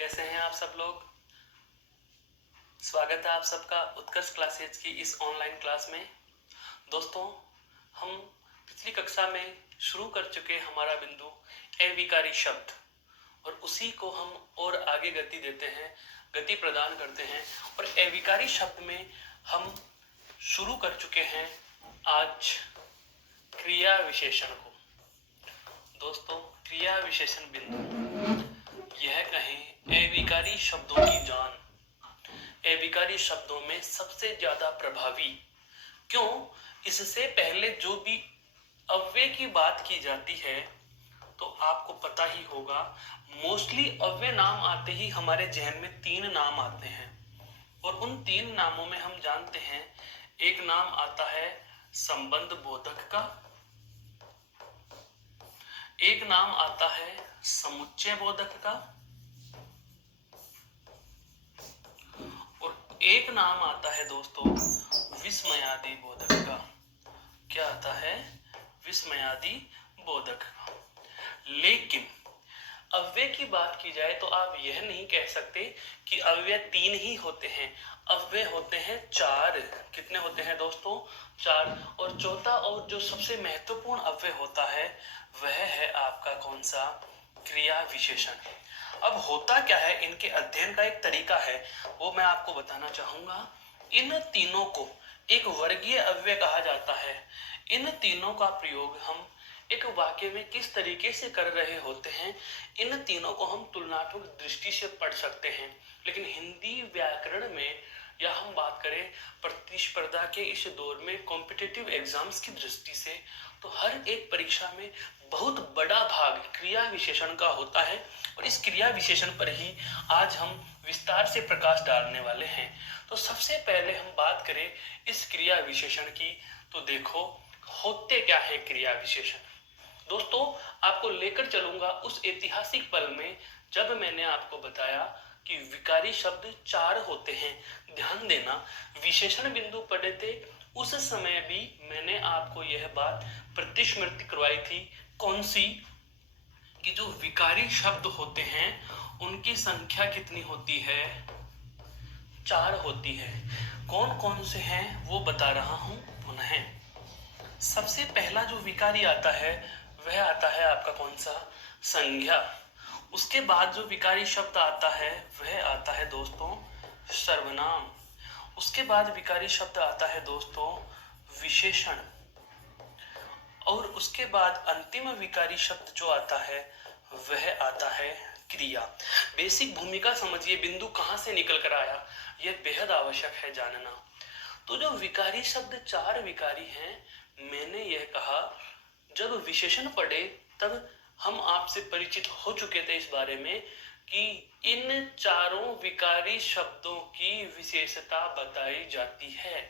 कैसे हैं आप सब लोग। स्वागत है आप सबका उत्कर्ष क्लासेज की इस ऑनलाइन क्लास में। दोस्तों, हम पिछली कक्षा में शुरू कर चुके हमारा बिंदु अविकारी शब्द, और उसी को हम और आगे गति देते हैं, गति प्रदान करते हैं। और अविकारी शब्द में हम शुरू कर चुके हैं आज क्रिया विशेषण को। दोस्तों, क्रिया विशेषण बिंदु, यह कहें अविकारी शब्दों की जान, अविकारी शब्दों में सबसे ज्यादा प्रभावी। क्यों? इससे पहले जो भी अव्यय की बात की जाती है तो आपको पता ही होगा, मोस्टली अव्यय नाम आते ही हमारे जहन में 3 नाम आते हैं, और उन 3 नामों में हम जानते हैं, एक नाम आता है संबंध बोधक का, एक नाम आता है समुच्चय बोधक का, और एक नाम आता है दोस्तों विस्मयादि बोधक का। क्या आता है? विस्मयादि बोधक। लेकिन अव्यय की बात की जाए तो आप यह नहीं कह सकते कि अव्यय 3 ही होते हैं। अव्यय होते हैं 4। कितने होते हैं दोस्तों? 4। और चौथा और जो सबसे महत्वपूर्ण अव्यय होता है वह है आपका कौन सा? क्रिया विशेषण। अब होता क्या है, इनके अध्ययन का एक तरीका है, वो मैं आपको बताना चाहूंगा। इन तीनों को एक वर्गीय अव्यय कहा जाता है। इन तीनों का प्रयोग हम एक वाक्य में किस तरीके से कर रहे होते हैं, इन तीनों को हम तुलनात्मक दृष्टि से पढ़ सकते हैं। लेकिन हिंदी व्याकरण में, या हम बात करें प्रतिस्पर्धा के इस दौर में कॉम्पिटिटिव एग्जाम्स की दृष्टि से, तो हर एक परीक्षा में बहुत बड़ा भाग क्रिया विशेषण का होता है, और इस क्रिया विशेषण पर ही आज हम विस्तार से प्रकाश डालने वाले हैं। तो सबसे पहले हम बात करें इस क्रिया विशेषण की, तो देखो होते क्या है क्रिया विशेषण। दोस्तों, आपको लेकर चलूंगा उस ऐतिहासिक पल में जब मैंने आपको बताया कि विकारी शब्द 4 होते हैं। ध्यान देना, विशेषण बिंदु पढ़े थे उस समय भी मैंने आपको यह बात प्रतिस्मृति करवाई थी। कौन सी? कि जो विकारी शब्द होते हैं उनकी संख्या कितनी होती है? 4 होती है। कौन कौन से हैं वो बता रहा हूं पुनः। सबसे पहला जो विकारी आता है वह आता है आपका कौन सा? संज्ञा। उसके बाद जो विकारी शब्द आता है वह आता है दोस्तों सर्वनाम। उसके बाद विकारी शब्द आता है दोस्तों विशेषण, और उसके बाद अंतिम विकारी शब्द जो आता है वह आता है क्रिया। बेसिक भूमिका समझिए, बिंदु कहां से निकल कर आया, यह बेहद आवश्यक है जानना। तो जो विकारी शब्द 4 विकारी हैं, मैंने यह कहा जब विशेषण पढ़े तब हम आपसे परिचित हो चुके थे इस बारे में कि इन चारों विकारी शब्दों की विशेषता बताई जाती है।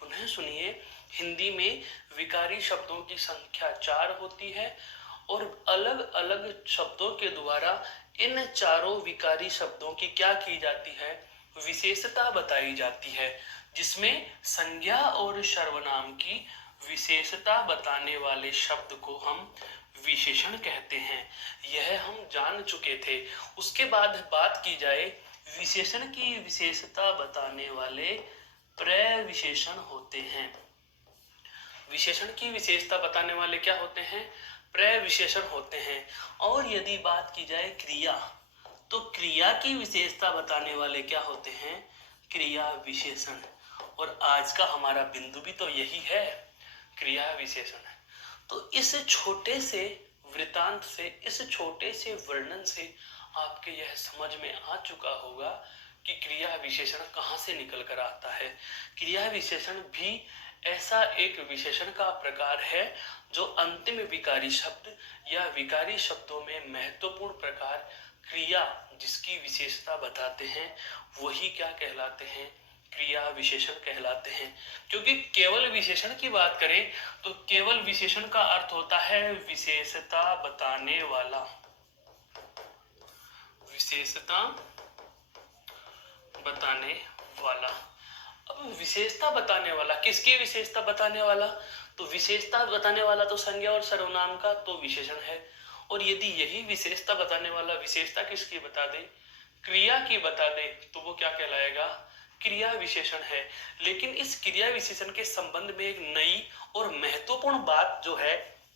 पुनः सुनिए, हिंदी में विकारी शब्दों की संख्या 4 होती है, और अलग अलग शब्दों के द्वारा इन चारों विकारी शब्दों की क्या की जाती है? विशेषता बताई जाती है, जिसमें संज्ञा और सर्वनाम की विशेषता बताने वाले शब्द को हम विशेषण कहते हैं। यह हम जान चुके थे। उसके बाद बात की जाए, विशेषण की विशेषता बताने वाले प्रविशेषण होते हैं। विशेषण की विशेषता बताने वाले क्या होते हैं? प्रविशेषण होते हैं। और यदि बात की जाए क्रिया, तो क्रिया की विशेषता बताने वाले क्या होते हैं? क्रिया विशेषण। और आज का हमारा बिंदु भी तो यही है, क्रिया विशेषण। तो इस छोटे से वृतांत से, इस छोटे से वर्णन से आपके यह समझ में आ चुका होगा कि क्रिया विशेषण कहां से निकल कर आता है। क्रिया विशेषण भी ऐसा एक विशेषण का प्रकार है जो अंतिम विकारी शब्द या विकारी शब्दों में महत्वपूर्ण प्रकार क्रिया जिसकी विशेषता बताते हैं, वही क्या कहलाते हैं? क्रिया विशेषण कहलाते हैं। क्योंकि केवल विशेषण की बात करें तो केवल विशेषण का अर्थ होता है विशेषता बताने वाला। विशेषता बताने वाला। अब विशेषता बताने वाला, किसकी विशेषता बताने वाला? तो विशेषता बताने वाला तो संज्ञा और सर्वनाम का तो विशेषण है। और यदि यही विशेषता बताने वाला विशेषता किसकी बता दे? क्रिया की बता दे तो वो क्या कहलाएगा, क्रिया विशेषण है। लेकिन इस क्रिया विशेषण के संबंध में एक नई और महत्वपूर्ण बात जो है,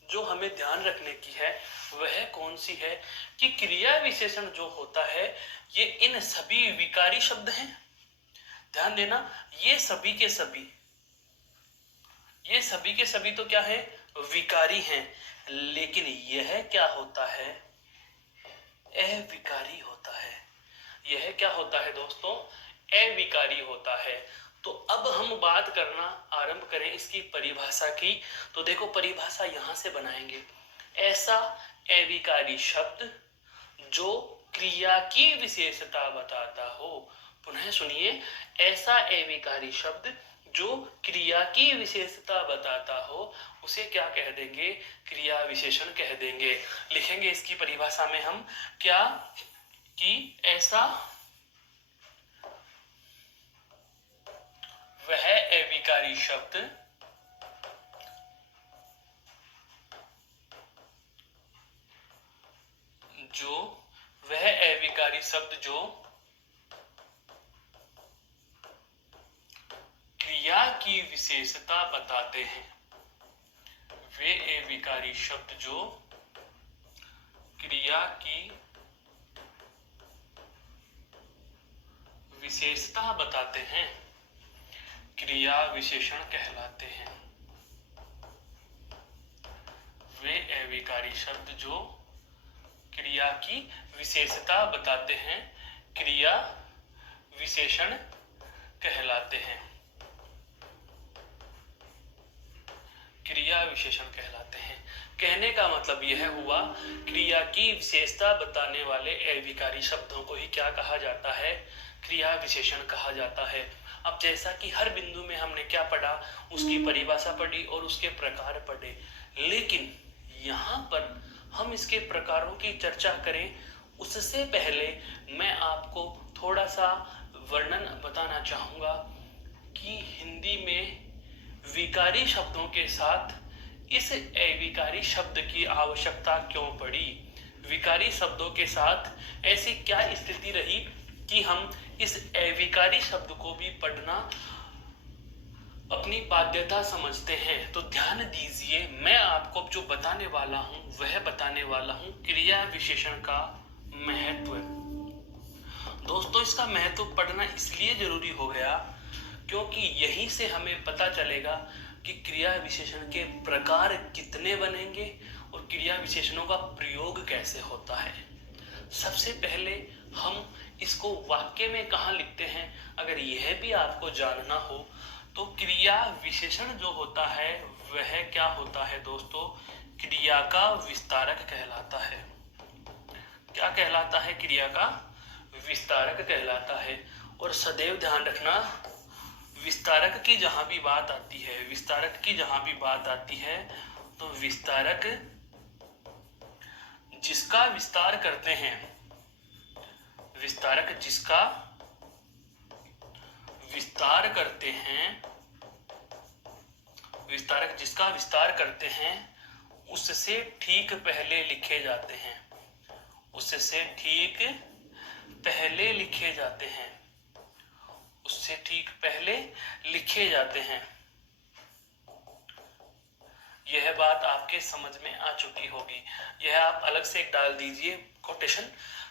जो हमें ध्यान रखने की है, वह कौन सी है कि क्रिया विशेषण जो होता है ये इन सभी विकारी शब्द हैं। ध्यान देना, ये सभी के सभी, ये सभी के सभी तो क्या है, विकारी हैं। लेकिन यह क्या होता है, अविकारी होता है। यह क्या होता है दोस्तों, अविकारी होता है। तो अब हम बात करना आरंभ करें इसकी परिभाषा की। तो देखो परिभाषा यहां से बनाएंगे, ऐसा अविकारी शब्द जो क्रिया की विशेषता बताता हो। पुनः सुनिए, ऐसा अविकारी शब्द जो क्रिया की विशेषता बताता हो उसे क्या कह देंगे, क्रिया विशेषण कह देंगे। लिखेंगे इसकी परिभाषा में हम क्या, कि ऐसा वह अविकारी शब्द जो, वह अविकारी शब्द जो क्रिया की विशेषता बताते हैं, वे अविकारी शब्द जो क्रिया की विशेषता बताते हैं, क्रिया विशेषण कहलाते हैं। वे अविकारी शब्द जो क्रिया की विशेषता बताते हैं, क्रिया विशेषण कहलाते हैं, क्रिया विशेषण कहलाते हैं। कहने का मतलब यह हुआ, क्रिया की विशेषता बताने वाले अविकारी शब्दों को ही क्या कहा जाता है, क्रिया विशेषण कहा जाता है। अब जैसा कि हर बिंदु में हमने क्या पढ़ा, उसकी परिभाषा पढ़ी और उसके प्रकार पढ़े, लेकिन यहाँ पर हम इसके प्रकारों की चर्चा करें उससे पहले मैं आपको थोड़ा सा वर्णन बताना चाहूंगा कि हिंदी में विकारी शब्दों के साथ इस अविकारी शब्द की आवश्यकता क्यों पड़ी। विकारी शब्दों के साथ ऐसी क्या स्थिति रही कि हम इस अविकारी शब्द को भी पढ़ना अपनी बाध्यता समझते हैं। तो ध्यान दीजिए, मैं आपको जो बताने वाला हूं वह बताने वाला हूं क्रिया विशेषण का महत्व। दोस्तों इसका महत्व पढ़ना इसलिए जरूरी हो गया क्योंकि यहीं से हमें पता चलेगा कि क्रिया विशेषण के प्रकार कितने बनेंगे और क्रिया विशेषणों का प्रयोग कैसे होता है। सबसे पहले हम इसको वाक्य में कहाँ लिखते हैं, अगर यह भी आपको जानना हो तो क्रिया विशेषण जो होता है वह क्या होता है दोस्तों, क्रिया का विस्तारक कहलाता है। क्या कहलाता है, क्रिया का विस्तारक कहलाता है। और सदैव ध्यान रखना, विस्तारक की जहां भी बात आती है, विस्तारक की जहां भी बात आती है तो विस्तारक जिसका विस्तार करते हैं, विस्तारक जिसका विस्तार करते हैं, विस्तारक जिसका विस्तार करते हैं उससे ठीक पहले लिखे जाते हैं, उससे ठीक पहले लिखे जाते हैं, उससे ठीक पहले लिखे जाते हैं। यह बात आपके समझ में आ चुकी होगी। यह आप अलग से एक डाल दीजिए कोटेशन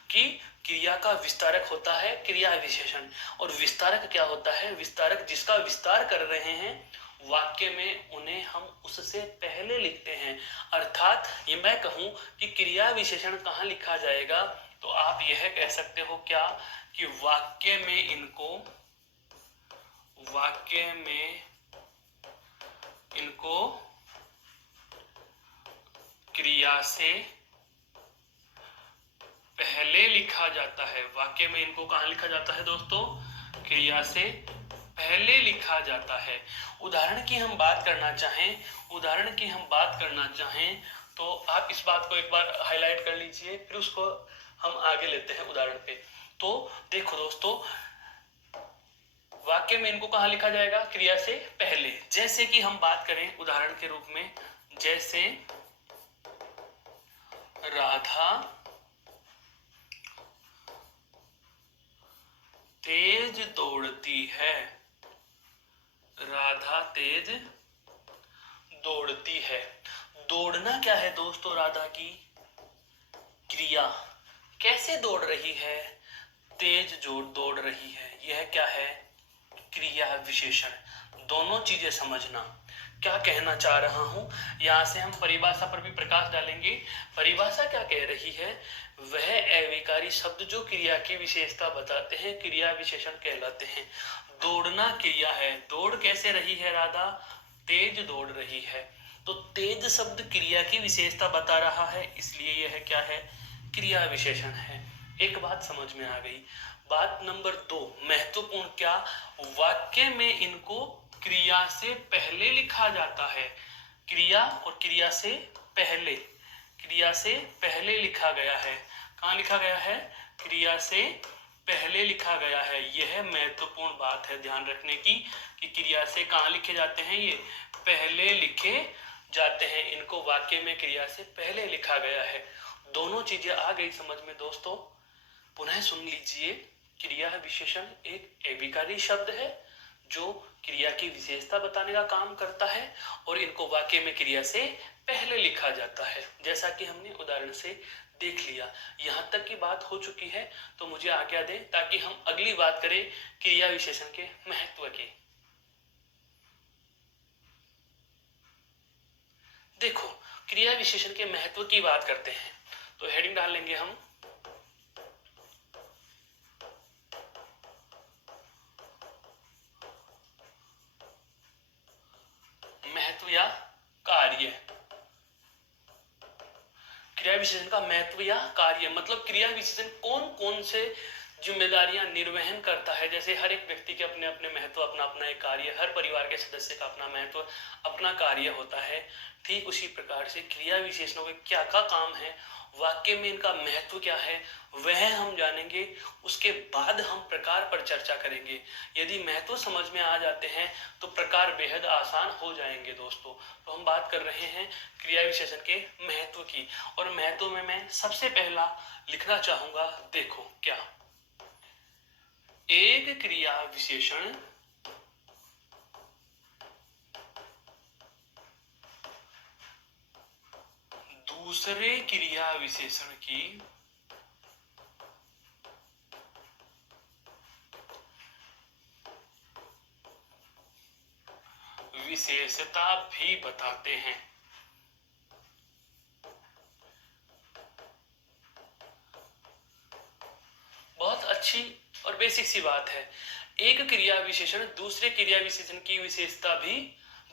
कि क्रिया का विस्तारक होता है क्रिया विशेषण, और विस्तारक क्या होता है, विस्तारक जिसका विस्तार कर रहे हैं वाक्य में उन्हें हम उससे पहले लिखते हैं। अर्थात ये मैं कहूं कि क्रिया विशेषण कहाँ लिखा जाएगा तो आप यह कह सकते हो क्या कि वाक्य में इनको, वाक्य में इनको क्रिया से पहले लिखा जाता है। वाक्य में इनको कहाँ लिखा जाता है दोस्तों, क्रिया से पहले लिखा जाता है। उदाहरण की हम बात करना चाहें, उदाहरण की हम बात करना चाहें तो आप इस बात को एक बार हाईलाइट कर लीजिए, फिर उसको हम आगे लेते हैं उदाहरण पे। तो देखो दोस्तों, वाक्य में इनको कहाँ लिखा जाएगा, क्रिया से पहले। जैसे कि हम बात करें उदाहरण के रूप में, जैसे राधा तेज दौड़ती है। राधा तेज दौड़ती है। दौड़ना क्या है दोस्तों? राधा की क्रिया। कैसे दौड़ रही है? तेज जोर दौड़ रही है। यह क्या है? क्रिया विशेषण। दोनों चीजें समझना। क्या कहना चाह रहा हूं, यहां से हम परिभाषा पर भी प्रकाश डालेंगे। परिभाषा क्या कह रही है? वह अविकारी शब्द जो क्रिया की विशेषता बताते हैं क्रिया विशेषण कहलाते हैं। दौड़ना क्रिया है। दौड़ कैसे रही है राधा? तेज दौड़ रही है। तो तेज शब्द क्रिया की विशेषता बता रहा है, इसलिए यह क्या है? क्रिया विशेषण है। एक बात समझ में आ गई। बात नंबर 2 महत्वपूर्ण, क्या वाक्य में इनको क्रिया से पहले लिखा जाता है। क्रिया और क्रिया से पहले, क्रिया से पहले लिखा गया है। कहाँ लिखा गया है? क्रिया से पहले लिखा गया है। यह महत्वपूर्ण बात है ध्यान रखने की कि क्रिया से कहाँ लिखे जाते हैं? ये पहले लिखे जाते हैं। इनको वाक्य में क्रिया से पहले लिखा गया है। दोनों चीजें आ गई समझ में दोस्तों? पुनः सुन लीजिए। क्रिया विशेषण एक अविकारी शब्द है जो क्रिया की विशेषता बताने का काम करता है और इनको वाक्य में क्रिया से पहले लिखा जाता है, जैसा कि हमने उदाहरण से देख लिया। यहां तक की बात हो चुकी है तो मुझे आज्ञा दें ताकि हम अगली बात करें क्रिया विशेषण के महत्व की। देखो, क्रिया विशेषण के महत्व की बात करते हैं तो हेडिंग डाल लेंगे हम महत्व या कार्य। क्रिया विशेषण का महत्व या कार्य मतलब क्रिया विशेषण कौन कौन से जिम्मेदारियां निर्वहन करता है। जैसे हर एक व्यक्ति के अपने अपने महत्व, अपना अपना एक कार्य, हर परिवार के सदस्य का अपना महत्व, अपना कार्य होता है। ठीक उसी प्रकार से क्रिया विशेषणों के क्या क्या काम है, वाक्य में इनका महत्व क्या है, वह हम जानेंगे। उसके बाद हम प्रकार पर चर्चा करेंगे। यदि महत्व समझ में आ जाते हैं तो प्रकार बेहद आसान हो जाएंगे दोस्तों। तो हम बात कर रहे हैं क्रिया विशेषण के महत्व की, और महत्व में मैं सबसे पहला लिखना चाहूंगा, देखो क्या, एक क्रिया विशेषण दूसरे क्रिया विशेषण की विशेषता भी बताते हैं। बहुत अच्छी और बेसिक सी बात है। एक क्रिया विशेषण दूसरे क्रिया विशेषण की विशेषता भी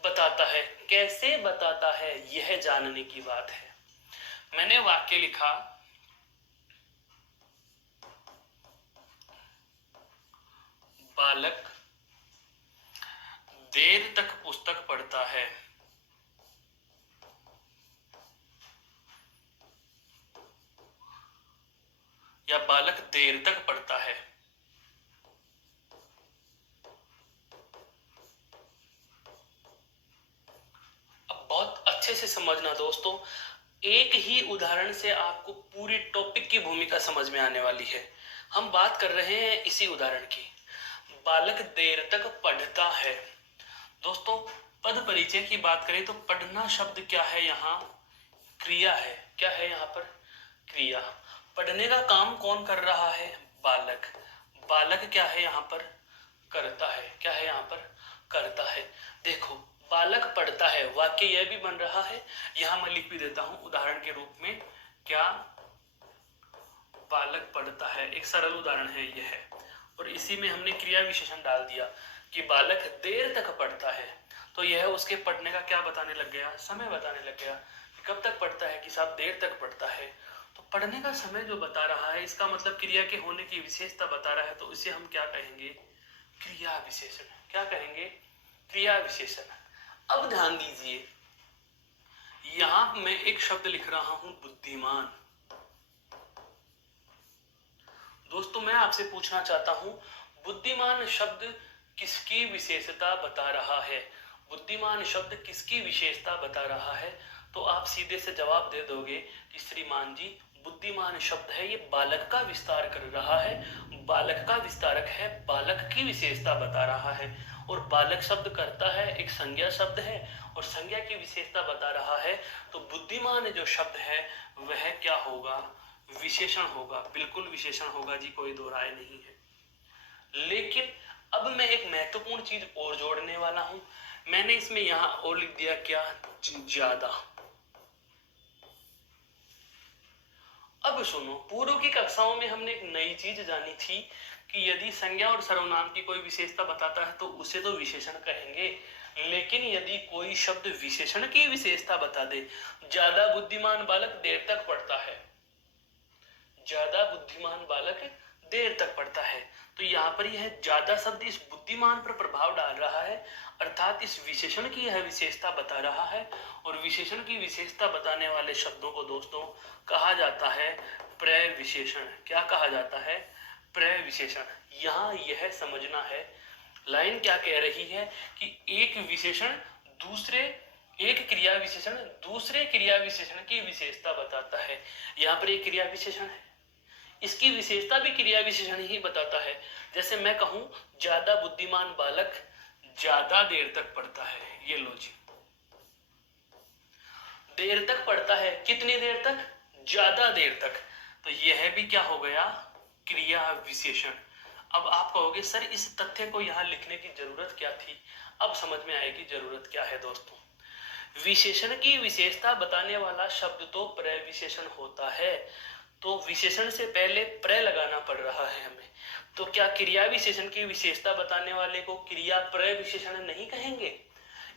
बताता है। कैसे बताता है यह जानने की बात है। मैंने वाक्य लिखा, बालक देर तक पुस्तक पढ़ता है। या बालक देर तक पढ़ता है। अब बहुत अच्छे से समझना दोस्तों, एक ही उदाहरण से आपको पूरी टॉपिक की भूमिका समझ में आने वाली है। हम बात कर रहे हैं इसी उदाहरण की। बालक देर तक पढ़ता है। दोस्तों, पद परिचय की बात करें तो पढ़ना शब्द क्या है? यहाँ क्रिया है। क्या है यहाँ पर? क्रिया। पढ़ने का काम कौन कर रहा है? बालक। बालक क्या है यहाँ पर? करता है। क्या है यहाँ पर? करता है। देखो, बालक पढ़ता है, वाक्य यह भी बन रहा है। यहाँ मैं लिख भी देता हूं उदाहरण के रूप में, क्या बालक पढ़ता है। एक सरल उदाहरण है यह, और इसी में हमने क्रिया विशेषण डाल दिया कि बालक देर तक पढ़ता है। तो यह उसके पढ़ने का क्या बताने लग गया? समय बताने लग गया। कब तक पढ़ता है? कि साहब देर तक पढ़ता है। तो पढ़ने का समय जो बता रहा है, इसका मतलब क्रिया के होने की विशेषता बता रहा है। तो इसे हम क्या कहेंगे? क्रिया विशेषण। क्या कहेंगे? क्रिया विशेषण। अब ध्यान दीजिए, यहां मैं एक शब्द लिख रहा हूं, बुद्धिमान। दोस्तों, मैं आपसे पूछना चाहता हूं, बुद्धिमान शब्द किसकी विशेषता बता रहा है? बुद्धिमान शब्द किसकी विशेषता बता रहा है? तो आप सीधे से जवाब दे दोगे कि श्रीमान जी बुद्धिमान शब्द है ये बालक का विस्तार कर रहा है, बालक का विस्तारक है, बालक की विशेषता बता रहा है। और बालक शब्द करता है एक संज्ञा शब्द है और संज्ञा की विशेषता बता रहा है। तो बुद्धिमान जो शब्द है वह क्या होगा, विशेषण होगा, बिल्कुल विशेषण होगा जी, कोई दो राय नहीं है। लेकिन अब मैं एक महत्वपूर्ण चीज और जोड़ने वाला हूं। मैंने इसमें यहां और लिख दिया क्या, ज्यादा। अब सुनो, पूर्व की कक्षाओं में हमने एक नई चीज जानी थी कि यदि संज्ञा और सर्वनाम की कोई विशेषता बताता है तो उसे तो विशेषण कहेंगे, लेकिन यदि कोई शब्द विशेषण की विशेषता बता दे, ज्यादा बुद्धिमान बालक देर तक पढ़ता है, ज्यादा बुद्धिमान बालक देर तक पढ़ता है, तो यहाँ पर यह ज्यादा शब्द इस बुद्धिमान पर प्रभाव डाल रहा है, अर्थात इस विशेषण की यह विशेषता बता रहा है। और विशेषण की विशेषता बताने वाले शब्दों को दोस्तों कहा जाता है प्रविशेषण। क्या कहा जाता है, प्रविशेषण। यहाँ यह समझना है, लाइन क्या कह रही है कि एक विशेषण दूसरे, एक क्रिया विशेषण दूसरे क्रिया विशेषण की विशेषता बताता है। यहाँ पर एक क्रिया विशेषण है, इसकी विशेषता भी क्रिया विशेषण ही बताता है। जैसे मैं कहूं ज्यादा बुद्धिमान बालक ज्यादा देर तक पढ़ता है, ये लो जी, देर तक पढ़ता है, कितनी देर तक, ज्यादा देर तक, तो यह भी क्या हो गया, क्रिया विशेषण। अब आप कहोगे सर इस तथ्य को यहां लिखने की जरूरत क्या थी, अब समझ में आएगी जरूरत क्या है दोस्तों। विशेषण की विशेषता बताने वाला शब्द तो प्रविशेषण होता है, तो विशेषण से पहले प्र लगाना पड़ रहा है हमें, तो क्या क्रिया विशेषण की विशेषता बताने वाले को क्रिया प्रविशेषण नहीं कहेंगे।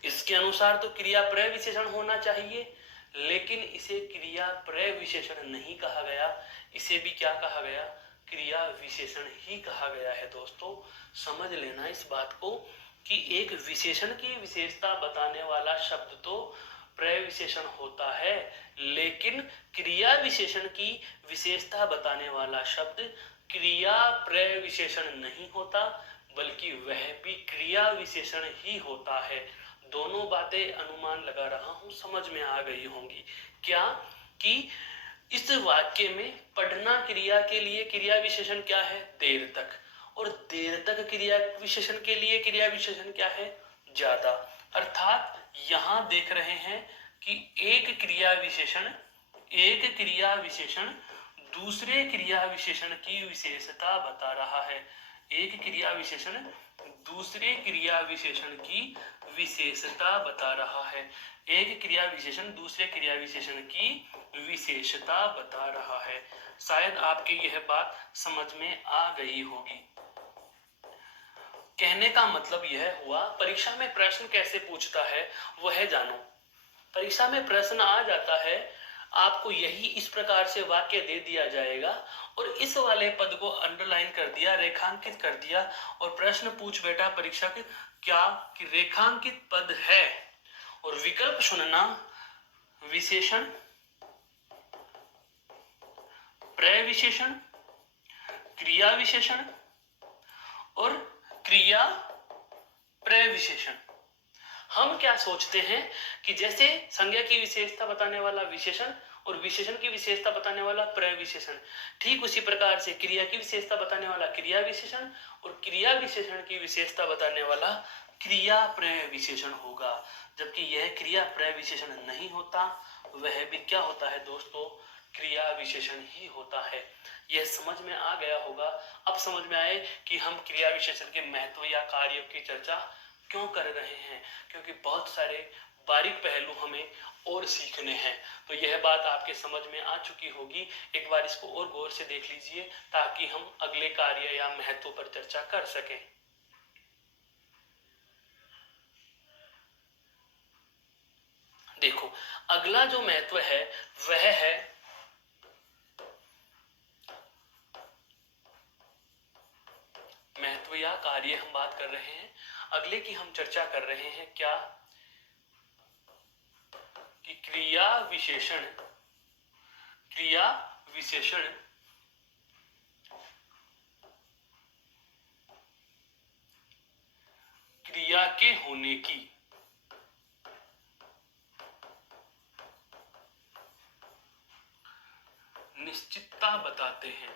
इसके अनुसार तो क्रिया प्रविशेषण होना चाहिए, लेकिन इसे क्रिया प्रविशेषण नहीं कहा गया, इसे भी क्या कहा गया, क्रिया विशेषण ही कहा गया है। दोस्तों समझ लेना इस बात को कि एक विशेषण की विशेषता बताने वाला शब्द तो प्रविशेषण होता है, लेकिन क्रिया विशेषण की विशेषता बताने वाला शब्द क्रिया प्रविशेषण नहीं होता, बल्कि वह भी क्रिया विशेषण ही होता है। दोनों बातें अनुमान लगा रहा हूं, समझ में आ गई होंगी। क्या कि इस वाक्य में पढ़ना क्रिया के लिए क्रिया विशेषण क्या है, देर तक, और देर तक क्रिया विशेषण के लिए क्रिया विशेषण क्या है, ज्यादा। अर्थात यहां देख रहे हैं कि एक क्रिया विशेषण दूसरे क्रिया विशेषण की विशेषता बता रहा है, एक क्रिया विशेषण दूसरे क्रिया विशेषण की विशेषता बता रहा है, एक क्रिया विशेषण दूसरे क्रिया विशेषण की विशेषता बता रहा है। शायद आपके यह बात समझ में आ गई होगी। कहने का मतलब यह हुआ, परीक्षा में प्रश्न कैसे पूछता है वह जानो। परीक्षा में प्रश्न आ जाता है, आपको यही इस प्रकार से वाक्य दे दिया जाएगा और इस वाले पद को अंडरलाइन कर दिया, रेखांकित कर दिया, और प्रश्न पूछ बेटा परीक्षा के क्या कि रेखांकित पद है, और विकल्प चुनना विशेषण, प्रविशेषण, क्रिया विशेषण और क्रिया प्रविशेषण। हम क्या सोचते हैं कि जैसे संज्ञा की विशेषता बताने वाला विशेषण और विशेषण की विशेषता बताने वाला प्रविशेषण, ठीक उसी प्रकार से क्रिया की विशेषता बताने वाला क्रिया विशेषण और क्रिया विशेषण की विशेषता बताने वाला क्रिया प्रविशेषण होगा। जबकि यह क्रिया प्रविशेषण नहीं होता, वह भी क्या होता है दोस्तों, क्रिया विशेषण ही होता है। यह समझ में आ गया होगा। अब समझ में आए कि हम क्रिया विशेषण के महत्व या कार्यों की चर्चा क्यों कर रहे हैं, क्योंकि बहुत सारे बारीक पहलू हमें और सीखने हैं। तो यह बात आपके समझ में आ चुकी होगी। एक बार इसको और गौर से देख लीजिए ताकि हम अगले कार्य या महत्व पर चर्चा कर सकें। देखो अगला जो महत्व है वह है महत्व या कार्य हम बात कर रहे हैं। अगले की हम चर्चा कर रहे हैं क्या कि क्रिया विशेषण क्रिया के होने की निश्चितता बताते हैं।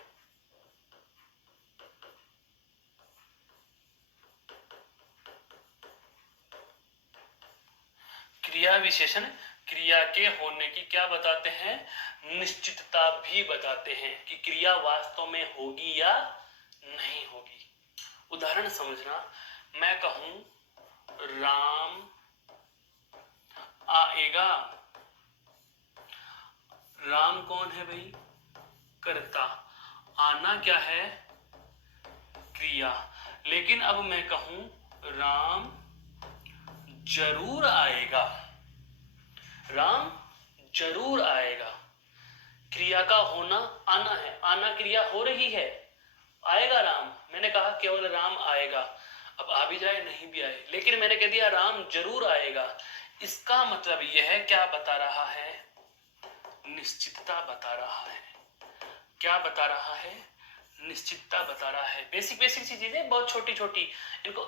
क्रिया विशेषण क्रिया के होने की क्या बताते हैं? निश्चितता भी बताते हैं कि क्रिया वास्तव में होगी या नहीं होगी। उदाहरण समझना, मैं कहूं राम आएगा। राम कौन है भाई? कर्ता। आना क्या है? क्रिया। लेकिन अब मैं कहूं राम जरूर आएगा। राम जरूर आएगा। क्रिया का होना आना है, आना क्रिया हो रही है, आएगा राम। मैंने कहा केवल राम आएगा, अब आ भी जाए नहीं भी आए, लेकिन मैंने कह दिया राम जरूर आएगा। इसका मतलब यह क्या बता रहा है? निश्चितता बता रहा है। क्या बता रहा है? निश्चितता बता रहा है। बेसिक बेसिक सी चीजें, बहुत छोटी छोटी, इनको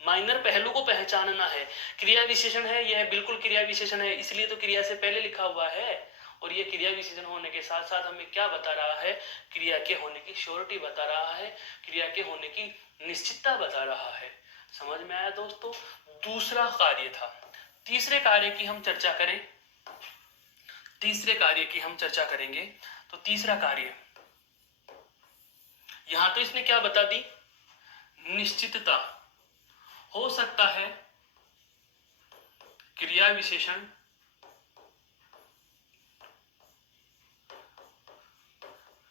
माइनर पहलू को पहचानना है। क्रिया विशेषण है, यह बिल्कुल क्रिया विशेषण है, इसलिए तो क्रिया से पहले लिखा हुआ है। और ये क्रिया विशेषण होने के साथ साथ हमें क्या बता रहा है? क्रिया के होने की श्योरिटी बता रहा है, क्रिया के होने की निश्चितता बता रहा है। समझ में आया दोस्तों? दूसरा कार्य था। तीसरे कार्य की हम चर्चा करें, तीसरे कार्य की हम चर्चा करेंगे। तो तीसरा कार्य, यहां तो इसने क्या बता दी? निश्चितता। हो सकता है क्रिया विशेषण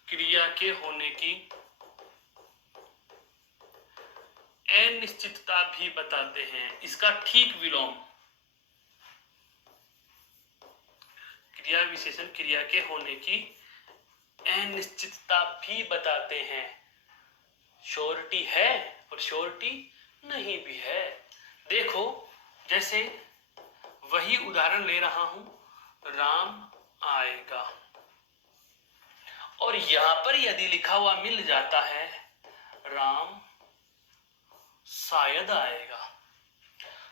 क्रिया के होने की अनिश्चितता भी बताते हैं। इसका ठीक विलोम, क्रिया विशेषण क्रिया के होने की अनिश्चितता भी बताते हैं। श्योरिटी है और श्योरिटी नहीं भी है। देखो, जैसे वही उदाहरण ले रहा हूं, राम आएगा, और यहां पर यदि लिखा हुआ मिल जाता है राम शायद आएगा,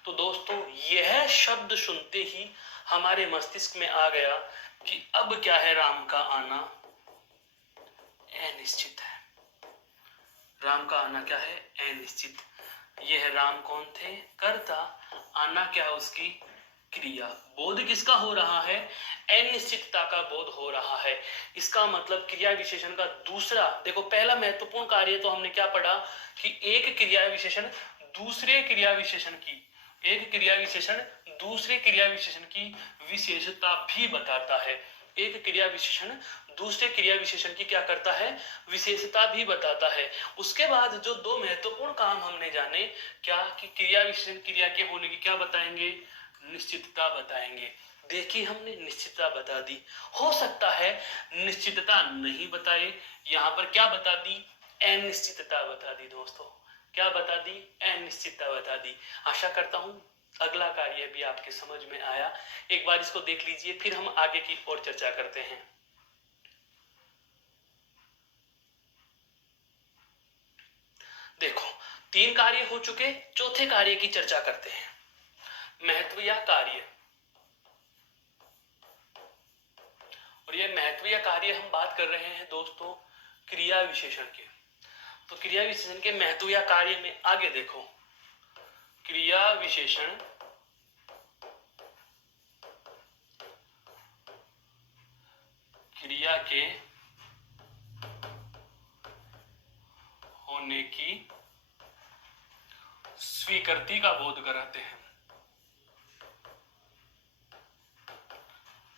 तो दोस्तों यह शब्द सुनते ही हमारे मस्तिष्क में आ गया कि अब क्या है? राम का आना अनिश्चित है। राम का आना क्या है? अनिश्चित। यह राम कौन थे? कर्ता। आना क्या है? उसकी क्रिया। बोध किसका हो रहा है? अनिश्चितता का बोध हो रहा है। इसका मतलब क्रिया विशेषण का दूसरा, देखो पहला महत्वपूर्ण कार्य तो हमने क्या पढ़ा कि एक क्रिया विशेषण दूसरे क्रिया विशेषण की, एक क्रिया विशेषण दूसरे क्रिया विशेषण की विशेषता भी बताता है। एक क्रिया विशेषण दूसरे क्रिया विशेषण की क्या करता है? विशेषता भी बताता है। उसके बाद जो दो महत्वपूर्ण काम हमने जाने, क्या कि क्रिया विशेषण क्रिया के होने की क्या बताएंगे? निश्चितता बताएंगे। देखिए, हमने निश्चितता बता दी। हो सकता है निश्चितता नहीं बताए, यहां पर क्या बता दी? अनिश्चितता बता दी। दोस्तों क्या बता दी? अनिश्चितता बता दी। आशा करता हूं अगला कार्य भी आपके समझ में आया। एक बार इसको देख लीजिए, फिर हम आगे की ओर चर्चा करते हैं। देखो, तीन कार्य हो चुके, चौथे कार्य की चर्चा करते हैं, महत्व या कार्य। और ये महत्व या कार्य हम बात कर रहे हैं दोस्तों क्रिया विशेषण के। तो क्रिया विशेषण के महत्व या कार्य में आगे देखो, क्रिया विशेषण क्रिया के होने की स्वीकृति का बोध कराते हैं।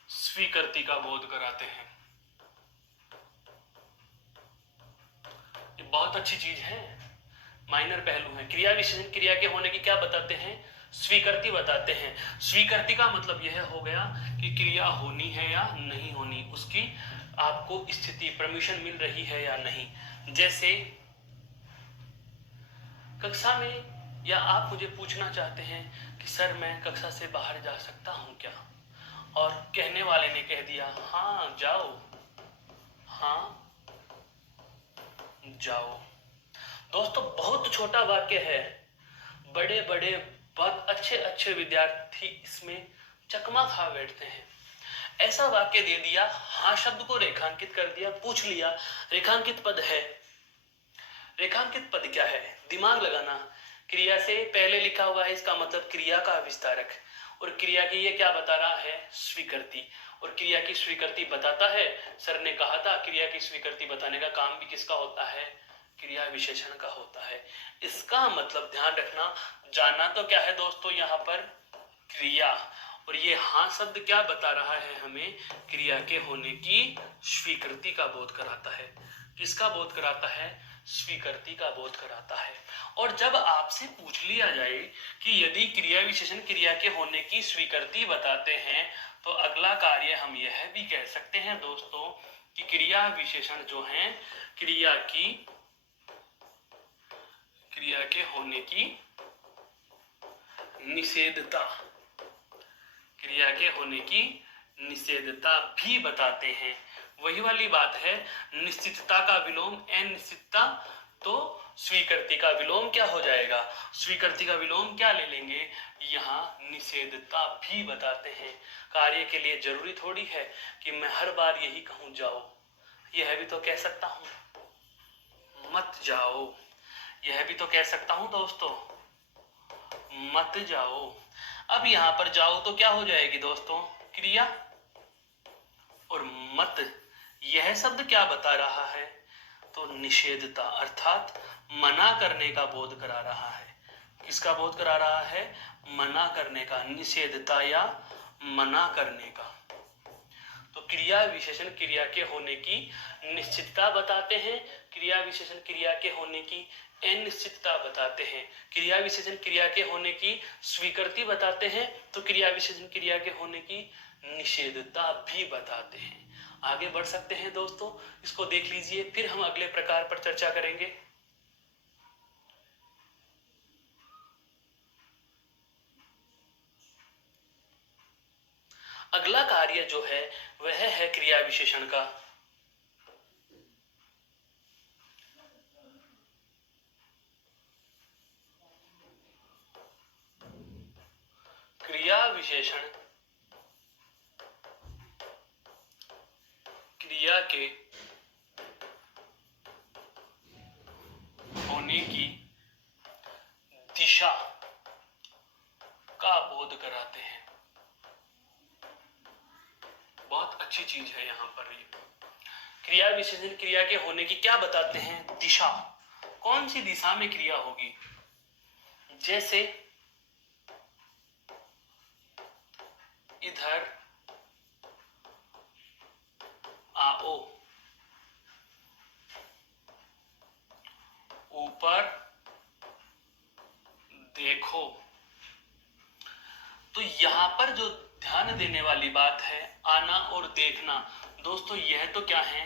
स्वीकृति का बोध कराते हैं। ये बहुत अच्छी चीज है, माइनर पहलू है। क्रिया विशेषण क्रिया के होने की क्या बताते हैं? स्वीकृति बताते हैं। स्वीकृति का मतलब यह हो गया कि क्रिया होनी है या नहीं होनी, उसकी आपको स्थिति परमिशन मिल रही है या नहीं। जैसे कक्षा में, या आप मुझे पूछना चाहते हैं कि सर मैं कक्षा से बाहर जा सकता हूं क्या? और कहने वाले ने कह दिया हाँ जाओ, हाँ जाओ। दोस्तों बहुत छोटा वाक्य है, बड़े बड़े बहुत अच्छे अच्छे विद्यार्थी इसमें चकमा खा बैठते हैं। ऐसा वाक्य दे दिया, हाँ शब्द को रेखांकित कर दिया, पूछ लिया रेखांकित पद है। रेखांकित पद क्या है, दिमाग लगाना। क्रिया से पहले लिखा हुआ है, इसका मतलब क्रिया का विस्तारक, और क्रिया की ये क्या बता रहा है, स्वीकृति, और क्रिया की स्वीकृति बताता है। सर ने कहा था क्रिया की स्वीकृति बताने का काम भी किसका होता है, क्रिया विशेषण का होता है। इसका मतलब ध्यान रखना, जाना तो क्या है दोस्तों यहाँ पर, क्रिया, और ये हाँ शब्द क्या बता रहा है हमें, क्रिया के होने की स्वीकृति का बोध कराता है। किसका बोध कराता है, स्वीकृति का बोध कराता है। और जब आपसे पूछ लिया जाए कि यदि क्रिया विशेषण क्रिया के होने की स्वीकृति बताते हैं, तो अगला कार्य हम यह भी कह सकते हैं दोस्तों कि क्रिया विशेषण जो है क्रिया के होने की निषेधता, क्रिया के होने की निषेधता भी बताते हैं। वही वाली बात है, निश्चितता का विलोम अनिश्चितता, तो स्वीकृति का विलोम क्या हो जाएगा, स्वीकृति का विलोम क्या ले लेंगे, यहाँ निषेधता भी बताते हैं। कार्य के लिए जरूरी थोड़ी है कि मैं हर बार यही कहूं जाओ, यह भी तो कह सकता हूं मत जाओ, यह भी तो कह सकता हूं दोस्तों मत जाओ। अब यहां पर जाओ तो क्या हो जाएगी दोस्तों, क्रिया, और मत यह शब्द क्या बता रहा है, तो निषेधता, अर्थात मना करने का बोध करा रहा है। किसका बोध करा रहा है, मना करने का, निषेधता या मना करने का। तो क्रिया विशेषण क्रिया के होने की निश्चितता बताते हैं, क्रिया विशेषण क्रिया के होने की अनिश्चितता बताते हैं, क्रिया विशेषण क्रिया के होने की स्वीकृति बताते हैं, तो क्रिया विशेषण क्रिया के होने की निषेधता भी बताते हैं। आगे बढ़ सकते हैं दोस्तों, इसको देख लीजिए, फिर हम अगले प्रकार पर चर्चा करेंगे। अगला कार्य जो है वह है क्रिया विशेषण का। क्रिया विशेषण क्रिया के होने की दिशा का बोध कराते हैं। बहुत अच्छी चीज है यहाँ पर ये। क्रिया विशेषण क्रिया के होने की क्या बताते हैं, दिशा, कौन सी दिशा में क्रिया होगी। जैसे इधर आओ, ऊपर देखो। तो यहां पर जो ध्यान देने वाली बात है, आना और देखना, दोस्तों यह तो क्या है,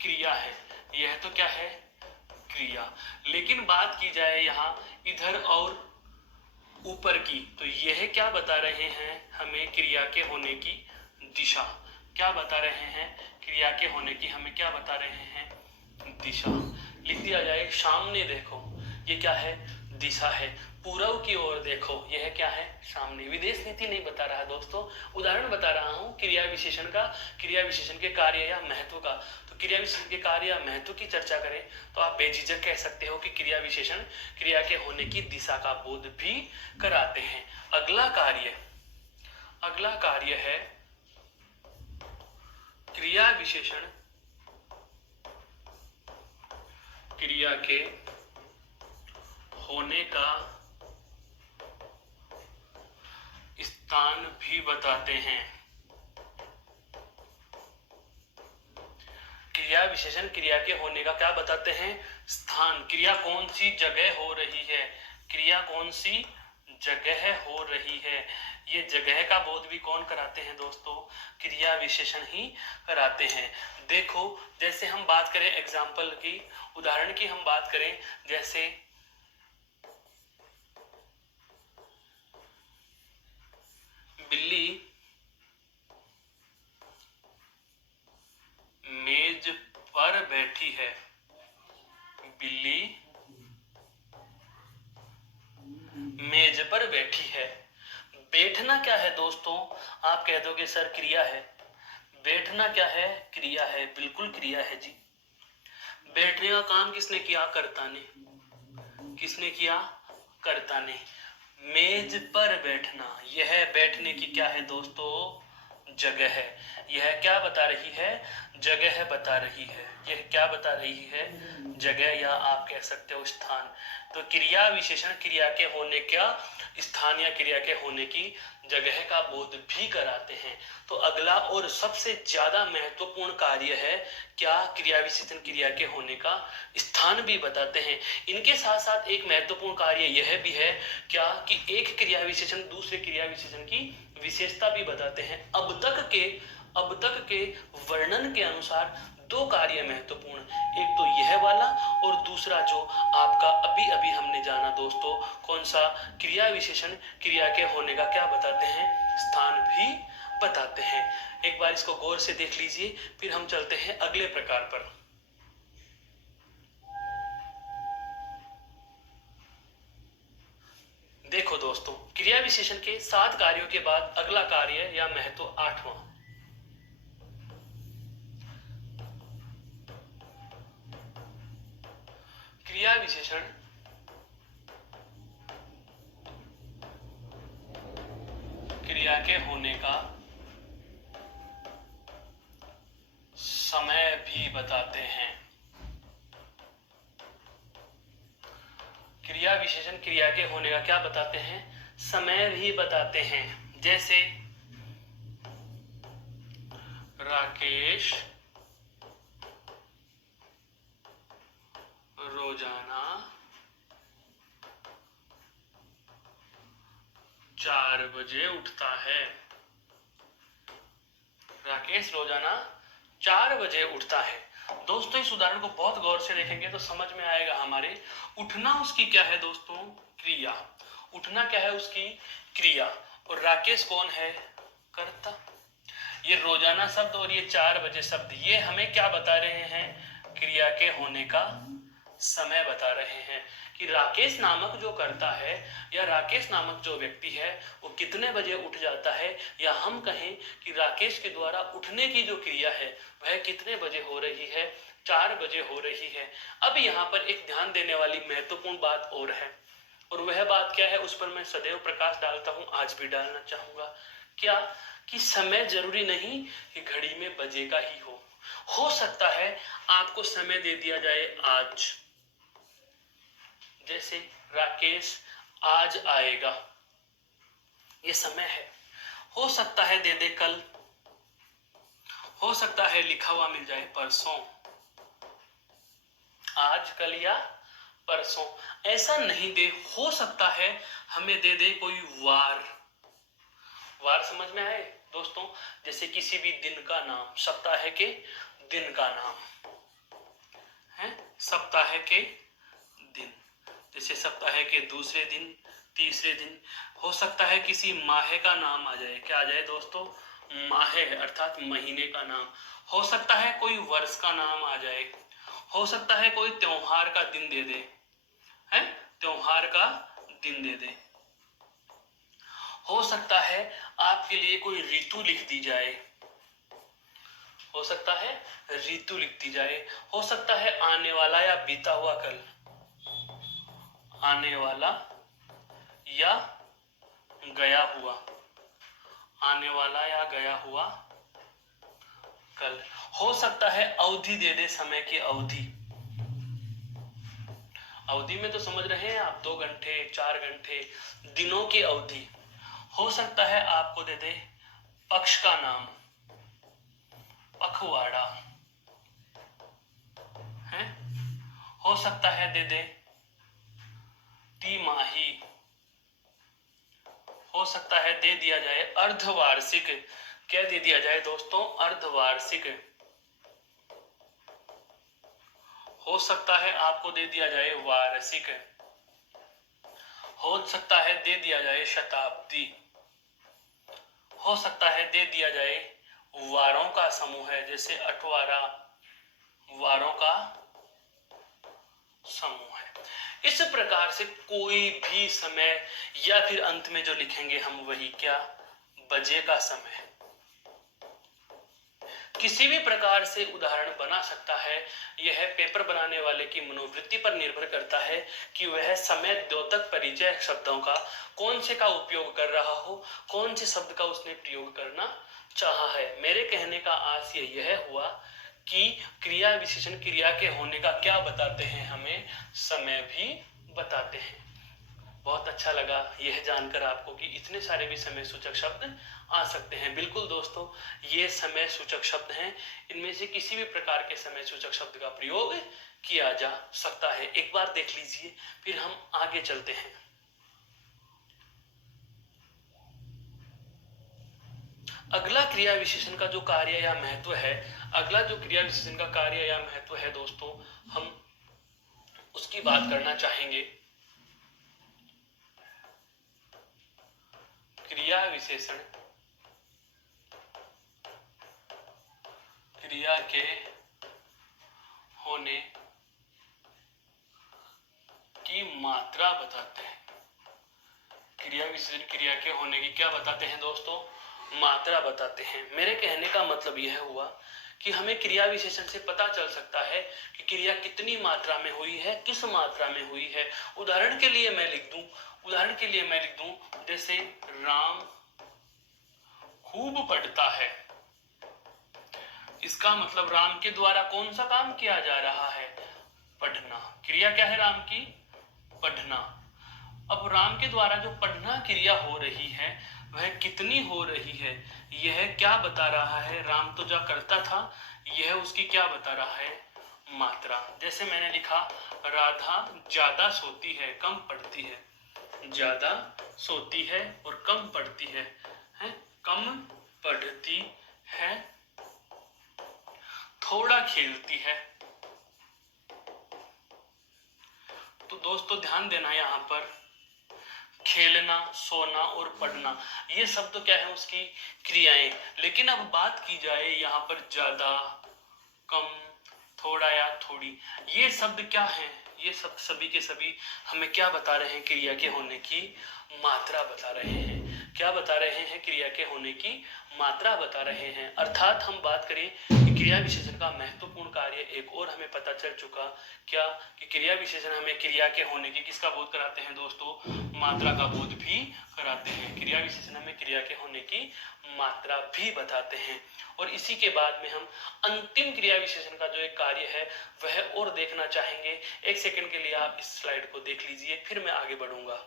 क्रिया है, यह तो क्या है, क्रिया। लेकिन बात की जाए यहाँ इधर और ऊपर की, तो यह क्या बता रहे हैं हमें, क्रिया के होने की दिशा। क्या बता रहे हैं, क्रिया के होने की हमें क्या बता रहे हैं, दिशा। लिख दिया जाए, सामने देखो, ये क्या है, दिशा है। पूर्व की ओर देखो, यह क्या है, सामने। विदेश नीति नहीं बता रहा दोस्तों, उदाहरण बता रहा हूं क्रिया विशेषण का, क्रिया विशेषण के कार्य या महत्व का। तो क्रिया विशेषण के कार्य या महत्व की चर्चा करें तो आप बेझिझक कह सकते हो कि क्रिया विशेषण क्रिया के होने की दिशा का बोध भी कराते हैं। अगला कार्य है क्रिया विशेषण क्रिया के होने का स्थान भी बताते हैं। क्रिया विशेषण क्रिया के होने का क्या बताते हैं, स्थान, क्रिया कौन सी जगह हो रही है, क्रिया कौन सी जगह हो रही है। ये जगह का बोध भी कौन कराते हैं दोस्तों, क्रिया विशेषण ही कराते हैं। देखो, जैसे हम बात करें एग्जाम्पल की, उदाहरण की हम बात करें, जैसे बिल्ली मेज पर बैठी है, बिल्ली मेज पर बैठी है। बैठना क्या है दोस्तों, आप कह दोगे सर क्रिया है, बैठना क्या है? क्रिया है, बिल्कुल क्रिया है जी। बैठने का काम किसने किया? कर्ता ने। किसने किया? कर्ता ने। मेज पर बैठना, यह बैठने की क्या है दोस्तों? जगह है। यह क्या बता रही है? जगह बता रही है। यह क्या बता रही है? जगह, या आप कह सकते हो स्थान। तो क्रिया विशेषण क्रिया के होने का स्थान या क्रिया के होने की जगह का बोध भी कराते हैं। तो अगला और सबसे ज्यादा महत्वपूर्ण कार्य है क्या? क्रिया विशेषण क्रिया के होने का स्थान भी बताते हैं। इनके साथ साथ एक महत्वपूर्ण कार्य यह भी है क्या कि एक क्रिया विशेषण दूसरे क्रिया विशेषण की विशेषता भी बताते हैं। अब तक के वर्णन के अनुसार दो कार्य महत्वपूर्ण, एक तो यह वाला और दूसरा जो आपका अभी अभी हमने जाना दोस्तों, कौन सा? क्रिया विशेषण क्रिया के होने का क्या बताते हैं? स्थान भी बताते हैं। एक बार इसको गौर से देख लीजिए, फिर हम चलते हैं अगले प्रकार पर। देखो दोस्तों, क्रिया विशेषण के 7 कार्यों के बाद अगला कार्य या महत्व 8वां। क्रिया विशेषण क्रिया के होने का समय भी बताते हैं। क्रिया विशेषण क्रिया के होने का क्या बताते हैं? समय भी बताते हैं। जैसे राकेश रोजाना 4 बजे उठता है। राकेश रोजाना 4 बजे उठता है। दोस्तों इस उदाहरण को बहुत गौर से देखेंगे तो समझ में आएगा हमारे। उठना उसकी क्या है दोस्तों? क्रिया। उठना क्या है उसकी? क्रिया। और राकेश कौन है? कर्ता। ये रोजाना शब्द और ये 4 बजे शब्द, ये हमें क्या बता रहे हैं? क्रिया के होने का समय बता रहे हैं कि राकेश नामक जो करता है या राकेश नामक जो व्यक्ति है वो कितने बजे उठ जाता है, या हम कहें कि राकेश के द्वारा उठने की जो क्रिया है वह कितने बजे हो रही है? 4 बजे हो रही है। अब यहाँ पर एक ध्यान देने वाली महत्वपूर्ण बात और है, और वह बात क्या है उस पर मैं सदैव प्रकाश डालता हूं, आज भी डालना चाहूंगा। क्या? कि समय जरूरी नहीं कि घड़ी में बजे का ही हो सकता है आपको समय दे दिया जाए आज, जैसे राकेश आज आएगा, ये समय है। हो सकता है दे दे कल, हो सकता है लिखा हुआ मिल जाए परसों, आज कल या परसों। ऐसा नहीं दे, हो सकता है हमें दे दे कोई वार। वार समझ में आए दोस्तों? जैसे किसी भी दिन का नाम, सप्ताह के दिन का नाम है, सप्ताह के दिन, जैसे सप्ताह के दूसरे दिन, तीसरे दिन। हो सकता है किसी माह का नाम आ जाए, क्या आ जाए दोस्तों? माह अर्थात महीने का नाम। हो सकता है कोई वर्ष का नाम आ जाए, हो सकता है कोई त्योहार का दिन दे दे, है, त्योहार का दिन दे दे। हो सकता है आपके लिए कोई ऋतु लिख दी जाए, हो सकता है ऋतु लिख दी जाए। हो सकता है आने वाला या बीता हुआ कल, आने वाला या गया हुआ, आने वाला या गया हुआ कल। हो सकता है अवधि दे दे, समय की अवधि। अवधि में तो समझ रहे हैं आप, 2 घंटे, 4 घंटे, दिनों की अवधि। हो सकता है आपको दे दे पक्ष का नाम, पखवाड़ा है। हो सकता है दे दे तिमाही। हो सकता है दे दिया जाए अर्धवार्षिक। क्या दे दिया जाए दोस्तों? अर्धवार्षिक। हो सकता है आपको दे दिया जाए वार्षिक। हो सकता है दे दिया जाए शताब्दी। हो सकता है दे दिया जाए वारों का समूह है, जैसे 18 वारों का समूह है। इस प्रकार से कोई भी समय, या फिर अंत में जो लिखेंगे हम वही क्या? बजे का समय। किसी भी प्रकार से उदाहरण बना सकता है। यह पेपर बनाने वाले की मनोवृत्ति पर निर्भर करता है कि वह समय द्योतक परिचय शब्दों का कौन से का उपयोग कर रहा हो, कौन से शब्द का उसने प्रयोग करना चाहा है। मेरे कहने का आशय यह हुआ कि क्रिया विशेषण क्रिया के होने का क्या बताते हैं, हमें समय भी बताते हैं। बहुत अच्छा लगा यह जानकर आपको कि इतने सारे भी समय सूचक शब्द आ सकते हैं। बिल्कुल दोस्तों, ये समय सूचक शब्द हैं, इनमें से किसी भी प्रकार के समय सूचक शब्द का प्रयोग किया जा सकता है। एक बार देख लीजिए, फिर हम आगे चलते हैं। अगला क्रिया विशेषण का जो कार्य या महत्व है, अगला जो क्रिया विशेषण का कार्य या महत्व है दोस्तों, हम उसकी बात करना चाहेंगे। क्रिया विशेषण क्रिया के होने की मात्रा बताते हैं। क्रिया विशेषण क्रिया के होने की क्या बताते हैं दोस्तों? मात्रा बताते हैं। मेरे कहने का मतलब यह हुआ कि हमें क्रिया विशेषण से पता चल सकता है कि क्रिया कितनी मात्रा में हुई है, किस मात्रा में हुई है। उदाहरण के लिए मैं लिख दूं, जैसे राम खूब पढ़ता है। इसका मतलब राम के द्वारा कौन सा काम किया जा रहा है? पढ़ना। क्रिया क्या है राम की? पढ़ना। अब राम के द्वारा जो पढ़ना क्रिया हो रही है वह कितनी हो रही है, यह क्या बता रहा है? राम तो जो करता था, यह उसकी क्या बता रहा है? मात्रा। जैसे मैंने लिखा, राधा ज्यादा सोती है, कम पढ़ती है। ज्यादा सोती है और कम पढ़ती है, कम पढ़ती है, थोड़ा खेलती है। तो दोस्तों ध्यान देना, यहाँ पर खेलना, सोना और पढ़ना, ये सब तो क्या है उसकी क्रियाएं। लेकिन अब बात की जाए यहाँ पर ज्यादा, कम, थोड़ा या थोड़ी, ये शब्द क्या है? ये सब सभी के सभी हमें क्या बता रहे हैं? क्रिया के होने की मात्रा बता रहे हैं। क्या बता रहे हैं? क्रिया के होने की मात्रा बता रहे हैं। अर्थात हम बात करें कि क्रिया विशेषण का महत्वपूर्ण कार्य एक और हमें पता चल चुका, क्या कि क्रिया विशेषण हमें क्रिया के होने की किसका बोध कराते हैं दोस्तों? मात्रा का बोध भी कराते हैं। क्रिया विशेषण हमें क्रिया के होने की मात्रा भी बताते हैं। और इसी के बाद में हम अंतिम क्रिया विशेषण का जो एक कार्य है वह और देखना चाहेंगे। एक सेकंड के लिए आप इस स्लाइड को देख लीजिए, फिर मैं आगे बढ़ूंगा।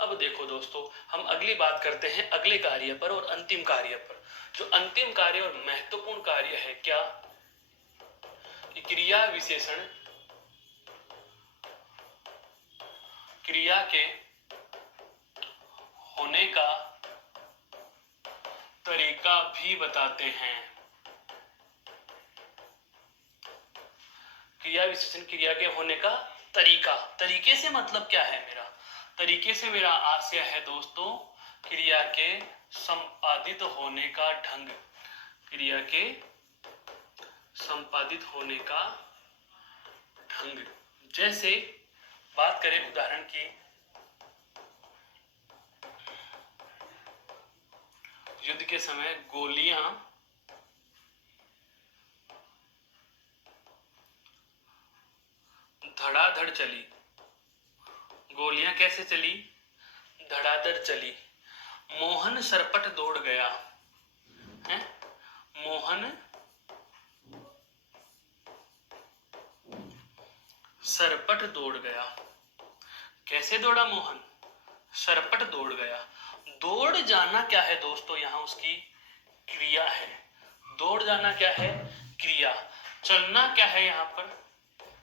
अब देखो दोस्तों, हम अगली बात करते हैं अगले कार्य पर और अंतिम कार्य पर। जो अंतिम कार्य और महत्वपूर्ण कार्य है, क्या कि क्रिया विशेषण क्रिया के होने का तरीका भी बताते हैं। क्रिया विशेषण क्रिया के होने का तरीका, तरीके से मतलब क्या है मेरा? तरीके से मेरा आशय है दोस्तों क्रिया के संपादित होने का ढंग। क्रिया के संपादित होने का ढंग। जैसे बात करें उदाहरण की, युद्ध के समय गोलियां धड़ाधड़ चली। गोलियां कैसे चली? धड़ाधड़ चली। मोहन सरपट दौड़ गया है। मोहन सरपट दौड़ गया। कैसे दौड़ा मोहन? सरपट दौड़ गया। दौड़ जाना क्या है दोस्तों? यहाँ उसकी क्रिया है। दौड़ जाना क्या है? क्रिया। चलना क्या है यहाँ पर?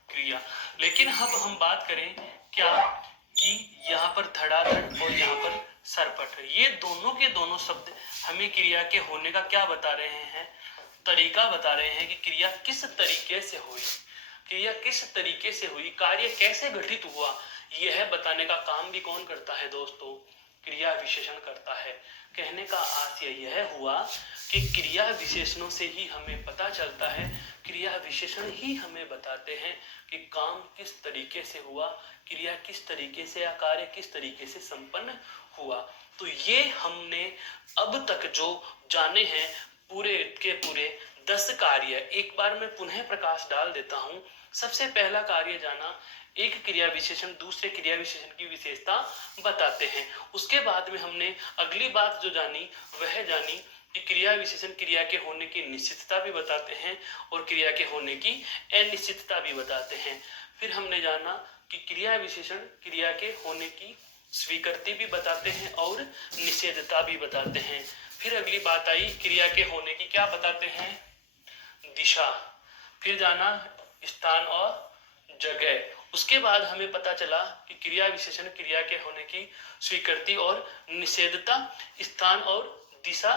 क्रिया। लेकिन अब हम बात करें क्या कि यहाँ पर धड़ाधड़ और यहाँ पर सरपट, ये दोनों के दोनों शब्द हमें क्रिया के होने का क्या बता रहे हैं? तरीका बता रहे हैं कि क्रिया किस तरीके से हुई, क्रिया किस तरीके से हुई, कार्य कैसे घटित हुआ, यह बताने का काम भी कौन करता है दोस्तों? क्रिया विशेषण करता है। कहने का आशय यह हुआ कि क्रिया विशेषणों से ही हमें पता चलता है, क्रिया विशेषण ही हमें बताते हैं कि काम किस तरीके से हुआ, क्रिया किस तरीके से या कार्य किस तरीके से संपन्न हुआ। तो ये हमने अब तक जो जाने हैं पूरे के पूरे 10 कार्य, एक बार मैं पुनः प्रकाश डाल देता हूं। सबसे पहला कार्य जाना, एक क्रिया विशेषण दूसरे क्रिया विशेषण की विशेषता बताते हैं। उसके बाद में हमने अगली बात जो जानी वह जानी कि क्रिया विशेषण क्रिया के होने की निश्चितता भी बताते हैं और क्रिया के होने की अनिश्चितता भी बताते हैं। फिर हमने जाना कि क्रिया विशेषण क्रिया के होने की स्वीकृति भी बताते हैं और निषेधता भी बताते हैं। फिर अगली बात आई क्रिया के होने की क्या बताते हैं, दिशा। फिर जाना स्थान और जगह। उसके बाद हमें पता चला कि क्रिया विशेषण क्रिया के होने की स्वीकृति और निषेधता, स्थान और दिशा।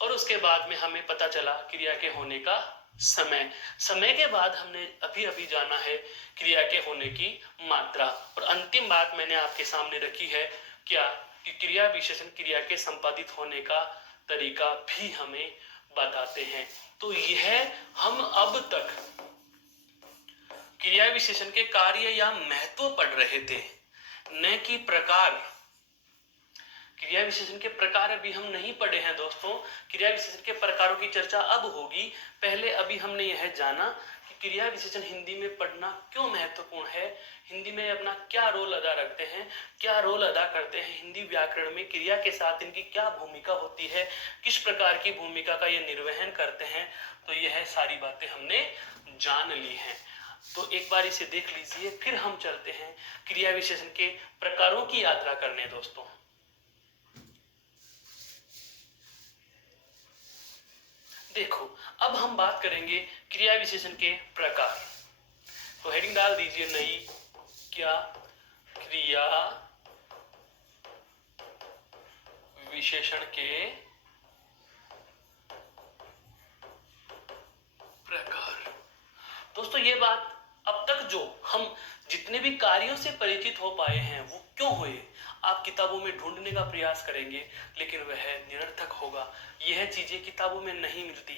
और उसके बाद में हमें पता चला क्रिया के होने का समय। समय के बाद हमने अभी अभी जाना है क्रिया के होने की मात्रा। और अंतिम बात मैंने आपके सामने रखी है क्या, कि क्रिया विशेषण क्रिया के संपादित होने का तरीका भी हमें बताते हैं। तो यह हम अब तक क्रिया विशेषण के कार्य या महत्व पढ़ रहे थे, न कि प्रकार। क्रिया विशेषण के प्रकार अभी हम नहीं पढ़े हैं दोस्तों, क्रिया विशेषण के प्रकारों की चर्चा अब होगी। पहले अभी हमने यह जाना कि क्रिया विशेषण हिंदी में पढ़ना क्यों महत्वपूर्ण है, हिंदी में अपना क्या रोल अदा रखते हैं, क्या रोल अदा करते हैं हिंदी व्याकरण में, क्रिया के साथ इनकी क्या भूमिका होती है, किस प्रकार की भूमिका का ये निर्वहन करते हैं। तो यह सारी बातें हमने जान ली हैं। तो एक बार इसे देख लीजिए, फिर हम चलते हैं क्रिया विशेषण के प्रकारों की यात्रा करने। दोस्तों देखो, अब हम बात करेंगे क्रिया विशेषण के प्रकार। तो हेडिंग डाल दीजिए नई, क्या क्रिया विशेषण के प्रकार। दोस्तों ये बात अब तक जो हम जितने भी कार्यों से परिचित हो पाए हैं वो क्यों हुए, आप किताबों में ढूंढने का प्रयास करेंगे लेकिन वह निरर्थक होगा। यह चीजें किताबों में नहीं मिलती।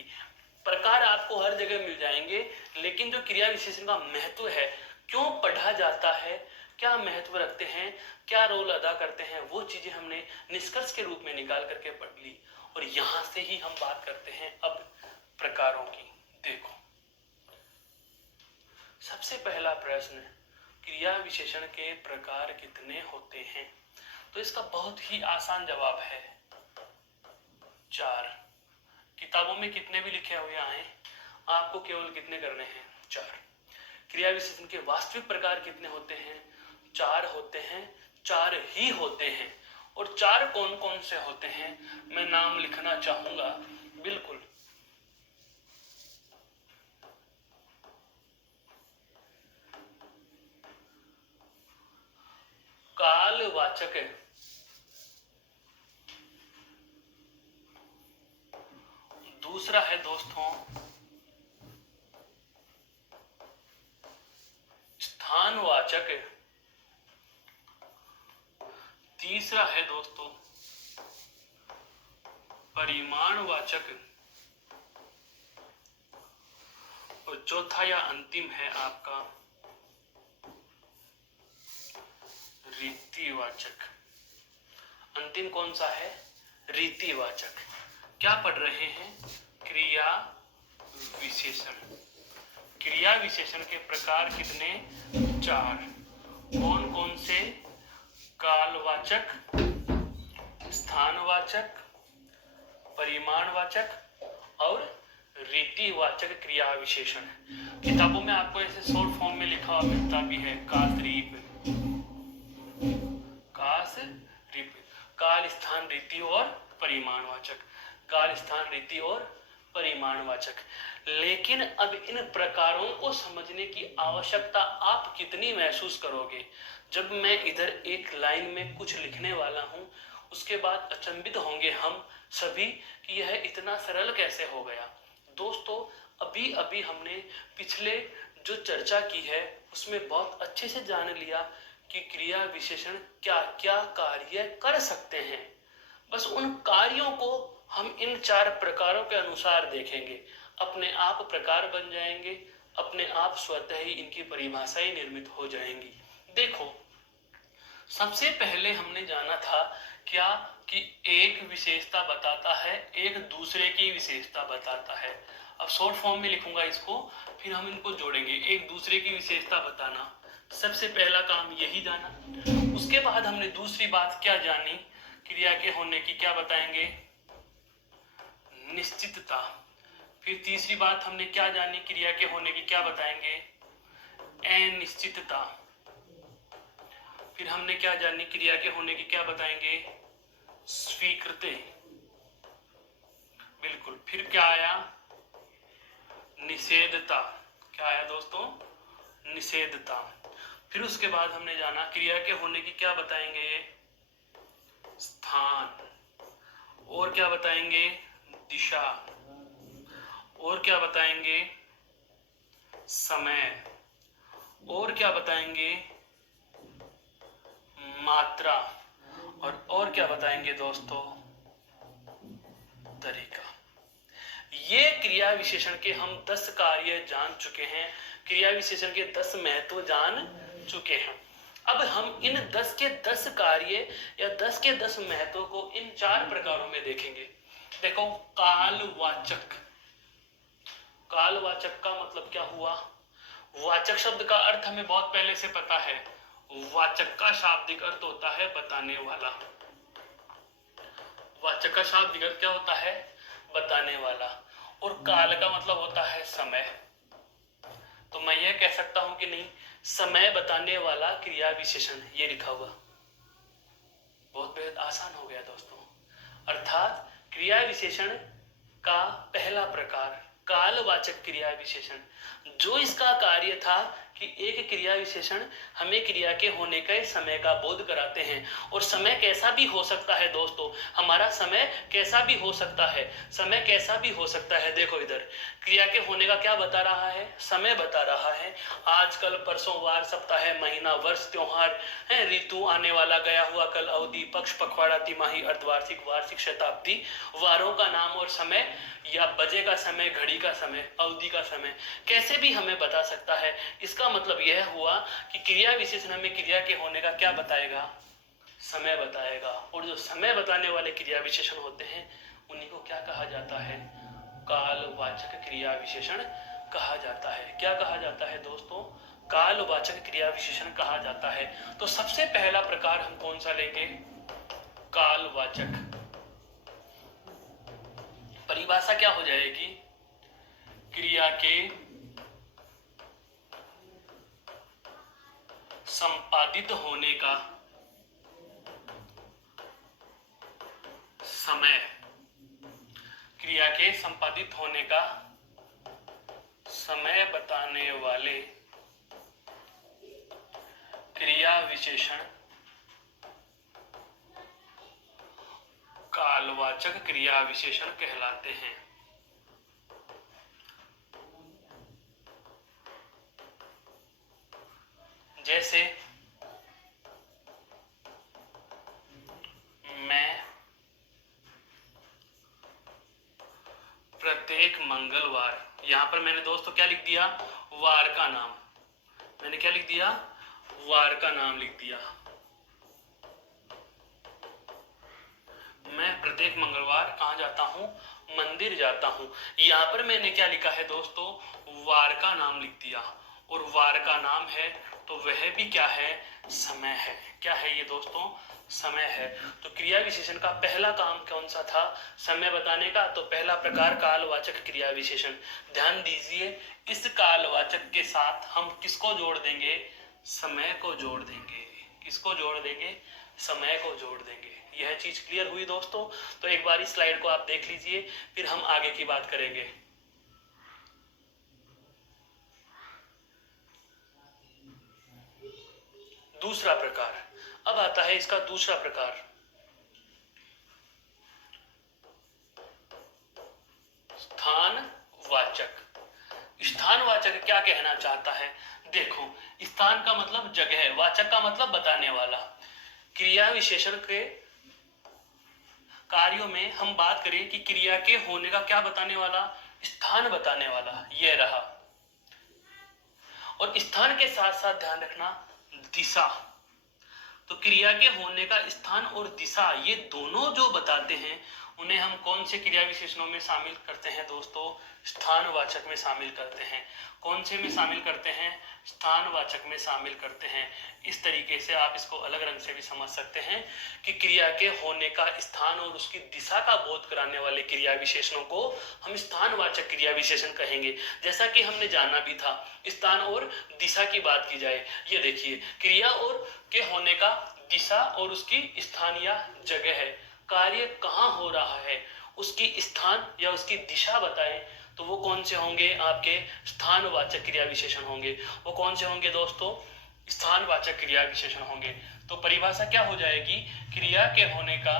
प्रकार आपको हर जगह मिल जाएंगे, लेकिन जो क्रिया विशेषण का महत्व है, क्यों पढ़ा जाता है, क्या महत्व रखते हैं, क्या रोल अदा करते हैं, वो चीजें हमने निष्कर्ष के रूप में निकाल करके पढ़ ली। और यहां से ही हम बात करते हैं अब प्रकारों की। देखो सबसे पहला प्रश्न, क्रिया विशेषण के प्रकार कितने होते हैं। तो इसका बहुत ही आसान जवाब है 4। किताबों में कितने भी लिखे हुए आए, आपको केवल कितने करने हैं, 4। क्रिया विशेषण के वास्तविक प्रकार कितने होते हैं, 4 होते हैं, 4 ही होते हैं। और 4 कौन कौन से होते हैं मैं नाम लिखना चाहूंगा। बिल्कुल, कालवाचक, दूसरा है दोस्तों स्थानवाचक, तीसरा है दोस्तों परिमाणवाचक, और चौथा या अंतिम है आपका रीतिवाचक। अंतिम कौन सा है, रीतिवाचक। क्या पढ़ रहे हैं, क्रिया विशेषण। क्रिया विशेषण के प्रकार कितने, 4। कौन कौन से, कालवाचक, स्थानवाचक, परिमाणवाचक और रीतिवाचक क्रिया विशेषण। किताबों में आपको ऐसे शॉर्ट फॉर्म में लिखा हुआ मिलता भी है, कासरीप, काल स्थान रीति और परिमाणवाचक, काल स्थान रीति और परिमाणवाचक। लेकिन अब इन प्रकारों को समझने की आवश्यकता आप कितनी महसूस करोगे जब मैं इधर एक लाइन में कुछ लिखने वाला हूं, उसके बाद अचंभित होंगे हम सभी कि यह इतना सरल कैसे हो गया। दोस्तों अभी अभी हमने पिछले जो चर्चा की है उसमें बहुत अच्छे से जान लिया कि क्रिया विशेषण क्या क्या कार्य कर सकते हैं। बस उन कार्यों को हम इन 4 प्रकारों के अनुसार देखेंगे, अपने आप प्रकार बन जाएंगे, अपने आप स्वतः ही इनकी परिभाषाएं निर्मित हो जाएंगी। देखो, सबसे पहले हमने जाना था क्या कि एक विशेषता बताता है, एक दूसरे की विशेषता बताता है। अब शॉर्ट फॉर्म में लिखूंगा इसको, फिर हम इनको जोड़ेंगे। एक दूसरे की विशेषता बताना, सबसे पहला काम यही जाना। उसके बाद हमने दूसरी बात क्या जानी, क्रिया के होने की क्या बताएंगे, निश्चितता। फिर तीसरी बात हमने क्या जानी, क्रिया के होने की क्या बताएंगे, अनिश्चितता। फिर हमने क्या जानी, क्रिया के होने की क्या बताएंगे, स्वीकृति। बिल्कुल। फिर क्या आया, निषेधता। क्या आया दोस्तों, निषेधता। फिर उसके बाद हमने जाना क्रिया के होने की क्या बताएंगे, स्थान। और क्या बताएंगे, दिशा। और क्या बताएंगे, समय। और क्या बताएंगे, मात्रा। और क्या बताएंगे दोस्तों, तरीका। ये क्रिया विशेषण के हम 10 कार्य जान चुके हैं, क्रिया विशेषण के 10 महत्व जान चुके हैं। अब हम इन 10 के 10 कार्य या 10 के 10 महत्व को इन 4 प्रकारों में देखेंगे। देखो, कालवाचक। कालवाचक का मतलब क्या हुआ, वाचक शब्द का अर्थ हमें बहुत पहले से पता है। वाचक का शाब्दिक अर्थ होता है बताने वाला। वाचक का शाब्दिक अर्थ क्या होता है, बताने वाला। और काल का मतलब होता है समय। तो मैं यह कह सकता हूं कि नहीं, समय बताने वाला क्रिया विशेषण, ये लिखा हुआ। बहुत बेहद आसान हो गया दोस्तों। अर्थात क्रिया विशेषण का पहला प्रकार कालवाचक क्रिया विशेषण, जो इसका कार्य था कि एक क्रिया विशेषण हमें क्रिया के होने के समय का बोध कराते हैं। और समय कैसा भी हो सकता है दोस्तों, हमारा समय कैसा भी हो सकता है, समय कैसा भी हो सकता है। देखो इधर क्रिया के होने का क्या बता रहा है, समय बता रहा है। आज कल परसों वार सप्ताह महीना वर्ष त्योहार है, ऋतु आने वाला गया हुआ कल अवधि पक्ष पखवाड़ा तिमाही अर्धवार्षिक वार्षिक शताब्दी, वारों का नाम और समय या बजे का समय, घड़ी का समय, अवधि का समय कैसे भी हमें बता सकता है। इसका मतलब यह हुआ कि क्रिया विशेषण हमें क्रिया के होने का क्या बताएगा, समय बताएगा। और जो समय बताने वाले क्रिया विशेषण होते हैं उन्हीं को क्या कहा जाता है, कालवाचक क्रिया विशेषण कहा जाता है। क्या कहा जाता है दोस्तों, कालवाचक क्रिया विशेषण कहा जाता है। तो सबसे पहला प्रकार हम कौन सा लेंगे, कालवाचक। परिभाषा क्या हो जाएगी, क्रिया के संपादित होने का समय, क्रिया के संपादित होने का समय बताने वाले क्रिया विशेषण कालवाचक क्रिया विशेषण कहलाते हैं। जैसे मैं प्रत्येक मंगलवार, यहां पर मैंने दोस्तों क्या लिख दिया, वार का नाम। मैंने क्या लिख दिया, वार का नाम लिख दिया। मैं प्रत्येक मंगलवार कहां जाता हूं, मंदिर जाता हूं। यहां पर मैंने क्या लिखा है दोस्तों, वार का नाम लिख दिया। और वार का नाम है तो वह भी क्या है, समय है। क्या है ये दोस्तों, समय है। तो क्रिया विशेषण का पहला काम कौन सा था, समय बताने का। तो पहला प्रकार कालवाचक क्रिया विशेषण। ध्यान दीजिए, इस कालवाचक के साथ हम किसको जोड़ देंगे, समय को जोड़ देंगे। किसको जोड़ देंगे, समय को जोड़ देंगे। यह चीज क्लियर हुई दोस्तों। तो एक बार इस स्लाइड को आप देख लीजिए, फिर हम आगे की बात करेंगे। दूसरा प्रकार, अब आता है इसका दूसरा प्रकार, स्थानवाचक। स्थानवाचक क्या कहना चाहता है, देखो स्थान का मतलब जगह, वाचक का मतलब बताने वाला। क्रिया विशेषण के कार्यों में हम बात करें कि क्रिया के होने का क्या बताने वाला, स्थान बताने वाला, ये रहा। और स्थान के साथ साथ ध्यान रखना दिशा। तो क्रिया के होने का स्थान और दिशा ये दोनों जो बताते हैं उन्हें हम कौन से क्रिया विशेषणों में शामिल करते हैं दोस्तों, स्थानवाचक में शामिल करते हैं। कौन से में शामिल करते हैं, स्थानवाचक में शामिल करते हैं। इस तरीके से आप इसको अलग रंग से भी समझ सकते हैं कि क्रिया के होने का स्थान और उसकी दिशा का बोध कराने वाले क्रिया विशेषणों को हम स्थानवाचक क्रिया विशेषण कहेंगे। जैसा कि हमने जाना भी था, स्थान और दिशा की बात की जाए, ये देखिए क्रिया और के होने का दिशा और उसकी स्थान या जगह है, कार्य कहाँ हो रहा है उसकी स्थान या उसकी दिशा बताएं तो वो कौन से होंगे, आपके स्थानवाचक क्रिया विशेषण होंगे। वो कौन से होंगे दोस्तों, स्थानवाचक क्रिया विशेषण होंगे। तो परिभाषा क्या हो जाएगी, क्रिया के होने का,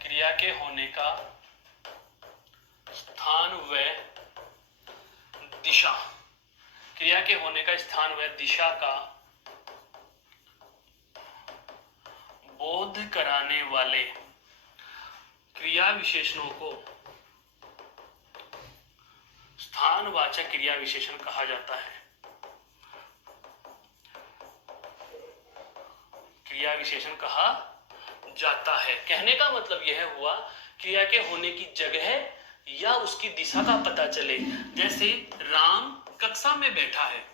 क्रिया के होने का स्थान व दिशा, क्रिया के होने का स्थान व दिशा का बोध कराने वाले क्रिया विशेषणों को स्थानवाचक क्रिया विशेषण कहा जाता है। क्रिया विशेषण कहा जाता है। कहने का मतलब यह हुआ क्रिया के होने की जगह या उसकी दिशा का पता चले। जैसे राम कक्षा में बैठा है,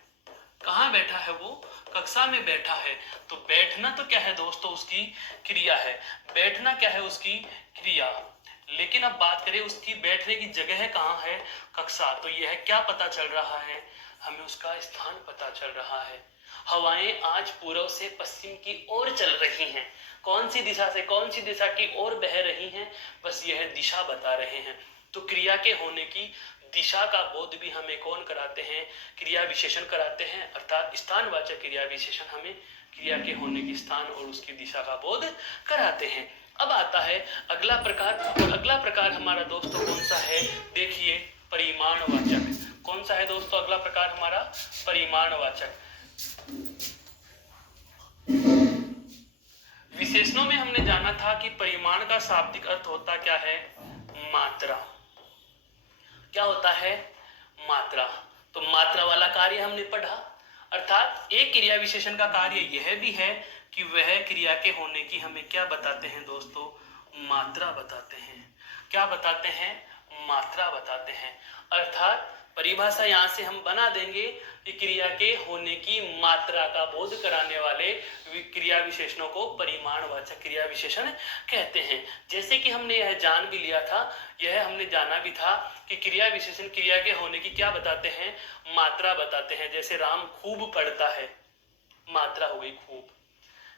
कहाँ बैठा है वो, कक्षा में बैठा है। तो बैठना तो क्या है दोस्तों, उसकी क्रिया है। बैठना क्या है, उसकी क्रिया। लेकिन अब बात करें उसकी बैठने की जगह कहाँ है, कक्षा। तो यह क्या पता चल रहा है, हमें उसका स्थान पता चल रहा है। हवाएं आज पूर्व से पश्चिम की ओर चल रही हैं। कौन सी दिशा से कौन सी दिशा की ओर बह रही हैं, बस यह दिशा बता रहे हैं। तो क्रिया के होने की दिशा का बोध भी हमें कौन कराते हैं, क्रिया विशेषण कराते हैं। अर्थात स्थानवाचक क्रिया विशेषण हमें क्रिया के होने की स्थान और उसकी दिशा का बोध कराते हैं। अब आता है अगला प्रकार, और अगला प्रकार हमारा दोस्तों कौन सा है, देखिए परिमाणवाचक। कौन सा है दोस्तों अगला प्रकार हमारा, परिमाणवाचक। विशेषणों में हमने जाना था कि परिमाण का शाब्दिक अर्थ होता क्या है, मात्रा। क्या होता है, मात्रा। तो मात्रा वाला कार्य हमने पढ़ा। अर्थात एक क्रिया विशेषण का कार्य यह भी है कि वह क्रिया के होने की हमें क्या बताते हैं दोस्तों, मात्रा बताते हैं। क्या बताते हैं, मात्रा बताते हैं। अर्थात परिभाषा यहां से हम बना देंगे कि क्रिया के होने की मात्रा का बोध कराने वाले क्रिया विशेषणों को परिमाणवाचक क्रिया विशेषण कहते हैं। जैसे कि हमने यह जान भी लिया था, यह हमने जाना भी था कि क्रिया विशेषण क्रिया के होने की क्या बताते हैं, मात्रा बताते हैं। जैसे राम खूब पढ़ता है, मात्रा हो गई खूब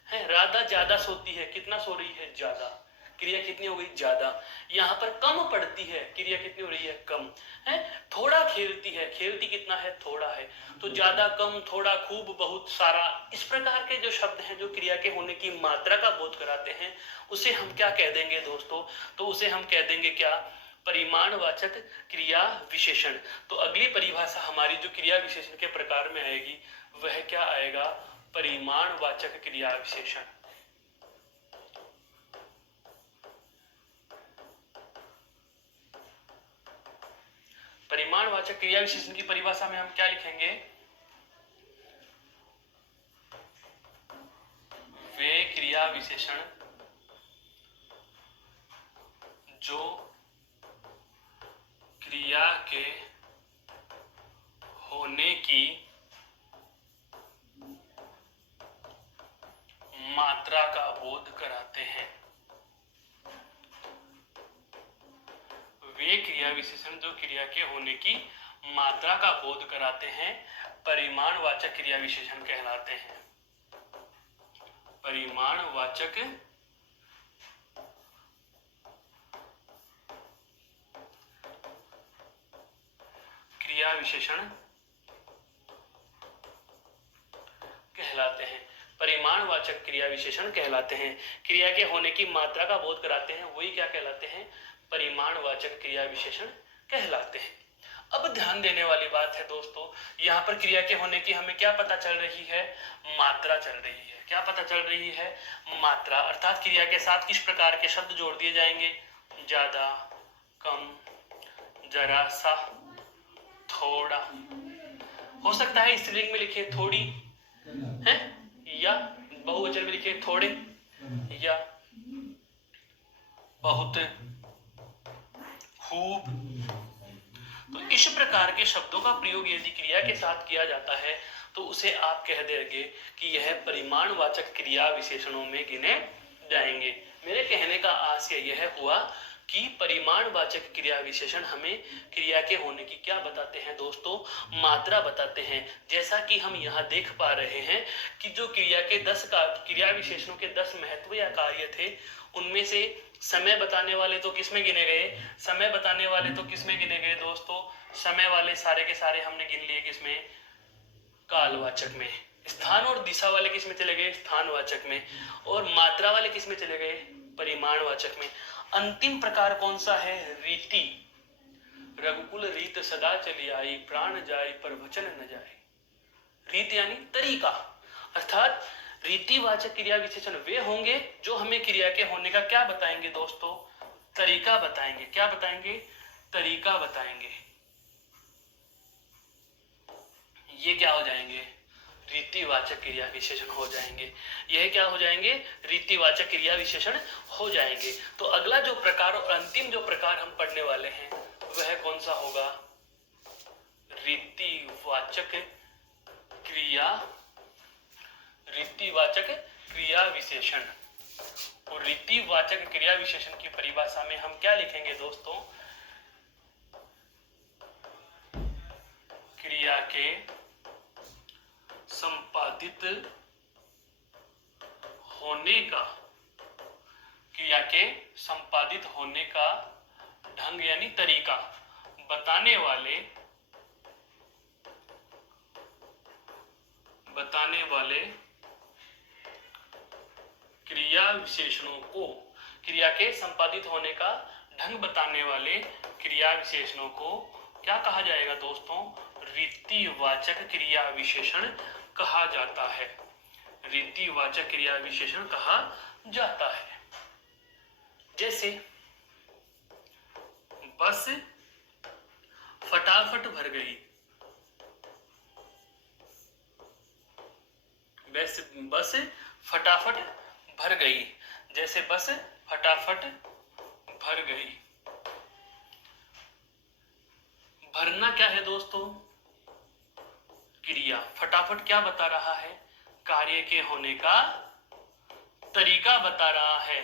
है। राधा ज्यादा सोती है, कितना सो रही है, ज्यादा। क्रिया कितनी हो गई, ज्यादा। यहाँ पर कम पढ़ती है, क्रिया कितनी हो रही है, कम है। थोड़ा खेलती है, खेलती कितना है, थोड़ा है। तो ज्यादा, कम, थोड़ा, खूब, बहुत, सारा, इस प्रकार के जो शब्द हैं जो क्रिया के होने की मात्रा का बोध कराते हैं, उसे हम क्या कह देंगे दोस्तों, तो उसे हम कह देंगे क्या, परिमाणवाचक क्रिया विशेषण। तो अगली परिभाषा हमारी जो क्रिया विशेषण के प्रकार में आएगी वह क्या आएगा, परिमाणवाचक क्रिया विशेषण। परिमाणवाचक क्रिया विशेषण की परिभाषा में हम क्या लिखेंगे, वे क्रिया विशेषण जो क्रिया के होने की मात्रा का बोध कराते हैं। वे क्रिया विशेषण जो क्रिया के होने की मात्रा का बोध कराते हैं, परिमाणवाचक क्रिया विशेषण कहलाते हैं। परिमाणवाचक क्रिया विशेषण कहलाते हैं। परिमाणवाचक क्रिया विशेषण कहलाते हैं। क्रिया के होने की मात्रा का बोध कराते हैं, वही क्या कहलाते हैं, परिमाणवाचक क्रिया विशेषण कहलाते हैं। अब ध्यान देने वाली बात है दोस्तों, यहाँ पर क्रिया के होने की हमें क्या पता चल रही है, मात्रा चल रही है। क्या पता चल रही है, मात्रा। अर्थात क्रिया के साथ किस प्रकार के शब्द जोड़ दिए जाएंगे, ज्यादा, कम, जरा सा, थोड़ा। हो सकता है स्त्रीलिंग में लिखे थोड़ी है, या बहुवचन में लिखे थोड़े, या बहुत, खूब। तो इस प्रकार के शब्दों का प्रयोग यदि क्रिया के साथ किया जाता है तो उसे आप कह देंगे कि यह परिमाणवाचक क्रिया विशेषणों में गिने जाएंगे। मेरे कहने का आशय यह हुआ कि परिमाणवाचक क्रिया विशेषण हमें क्रिया के होने की क्या बताते हैं दोस्तों, मात्रा बताते हैं। जैसा कि हम यहाँ देख पा रहे हैं कि जो क्रिया विशेषणों के 10 महत्व या कार्य थे, उनमें से समय बताने वाले तो किसमें गिने गए, समय बताने वाले तो किसमें गिने गए दोस्तों, समय वाले सारे के सारे हमने गिन लिए किसमें, कालवाचक में। स्थान और दिशा वाले किसमें चले गए, स्थानवाचक में। और मात्रा वाले किसमें चले गए, परिमाणवाचक में। अंतिम प्रकार कौन सा है, रीति। रघुकुल रीत सदा चली आई, प्राण जाए पर वचन न जाए। रीत यानी तरीका। अर्थात रीतिवाचक क्रिया विशेषण वे होंगे जो हमें क्रिया के होने का क्या बताएंगे दोस्तों, तरीका बताएंगे। क्या बताएंगे, तरीका बताएंगे। ये क्या हो जाएंगे, रीतिवाचक क्रिया विशेषण हो जाएंगे। यह क्या हो जाएंगे, रीतिवाचक क्रिया विशेषण हो जाएंगे। तो अगला जो प्रकार और अंतिम जो प्रकार हम पढ़ने वाले हैं वह कौन सा होगा, रीतिवाचक क्रिया विशेषण। और रीतिवाचक क्रिया विशेषण की परिभाषा में हम क्या लिखेंगे दोस्तों, क्रिया के संपादित होने का ढंग यानी तरीका बताने वाले क्रिया विशेषणों को, क्रिया के संपादित होने का ढंग बताने वाले क्रिया विशेषणों को क्या कहा जाएगा दोस्तों, रीतिवाचक क्रिया विशेषण कहा जाता है। रीतिवाचक क्रिया विशेषण कहा जाता है। जैसे बस फटाफट भर गई, बस फटाफट भर गई। जैसे बस फटाफट भर गई। भरना क्या है दोस्तों, क्रिया। फटाफट क्या बता रहा है, कार्य के होने का तरीका बता रहा है,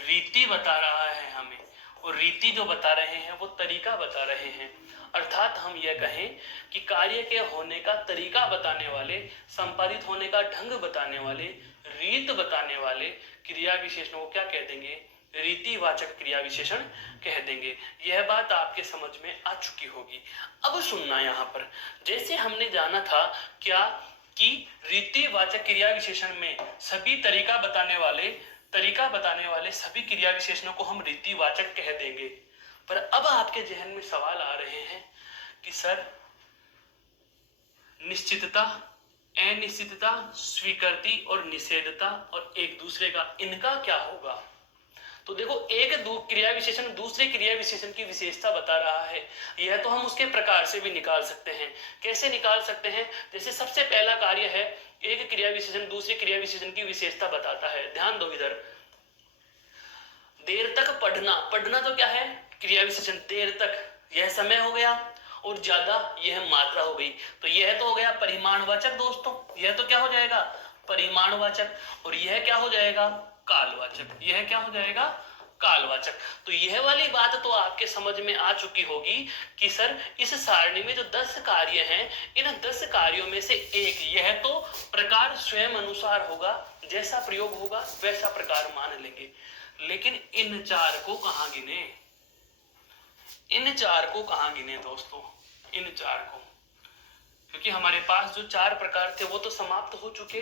रीति बता रहा है हमें। और रीति जो बता रहे हैं वो तरीका बता रहे हैं। अर्थात हम यह कहें कि कार्य के होने का तरीका बताने वाले, संपादित होने का ढंग बताने वाले, रीत बताने वाले क्रिया विशेषणों को क्या कह देंगे, रीतिवाचक क्रिया विशेषण कह देंगे। यह बात आपके समझ में आ चुकी होगी। अब सुनना, यहाँ पर जैसे हमने जाना था क्या कि रीतिवाचक क्रिया विशेषण में सभी तरीका बताने वाले सभी क्रिया विशेषणों को हम रीतिवाचक कह देंगे। पर अब आपके जहन में सवाल आ रहे हैं कि सर निश्चितता, अनिश्चितता, स्वीकृति और निषेधता और एक दूसरे का, इनका क्या होगा। तो देखो, एक क्रिया विशेषण दूसरे क्रिया विशेषण की विशेषता बता रहा है। यह तो हम उसके प्रकार से भी निकाल सकते हैं। कैसे निकाल सकते हैं, जैसे सबसे पहला कार्य है, एक क्रिया विशेषण दूसरे क्रिया विशेषण की विशेषता बताता है। ध्यान दो इधर, देर तक पढ़ना। पढ़ना तो क्या है, क्रिया विशेषण। देर तक यह समय हो गया, और ज्यादा यह मात्रा हो गई। तो यह तो हो गया परिमाणवाचक दोस्तों। यह तो क्या हो जाएगा, परिमाणवाचक। और यह क्या हो जाएगा, कालवाचक। यह क्या हो जाएगा, कालवाचक। तो यह वाली बात तो आपके समझ में आ चुकी होगी कि सर इस सारणी में जो 10 कार्य हैं, इन 10 कार्यों में से एक, यह तो प्रकार स्वयं अनुसार होगा, जैसा प्रयोग होगा वैसा प्रकार मान लेंगे। लेकिन इन 4 को कहां गिने, इन 4 को कहां गिने दोस्तों, इन 4 को, क्योंकि हमारे पास जो 4 प्रकार थे वो तो समाप्त हो चुके।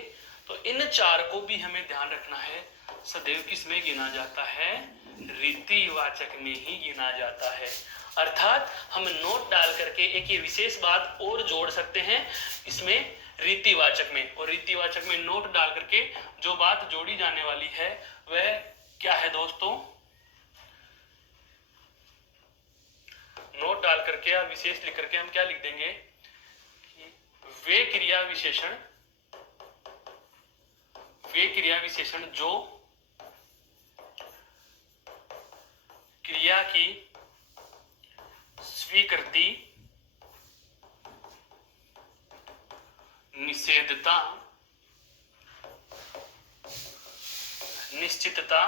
तो इन 4 को भी हमें ध्यान रखना है, सदैव किस में गिना जाता है, रीतिवाचक में ही गिना जाता है। अर्थात हम नोट डाल करके एक ये विशेष बात और जोड़ सकते हैं इसमें रीतिवाचक में, और रीतिवाचक में नोट डाल करके जो बात जोड़ी जाने वाली है वह क्या है दोस्तों, नोट डाल करके या विशेष लिख करके हम क्या लिख देंगे, वे क्रिया विशेषण जो क्रिया की स्वीकृति, निषेधता, निश्चितता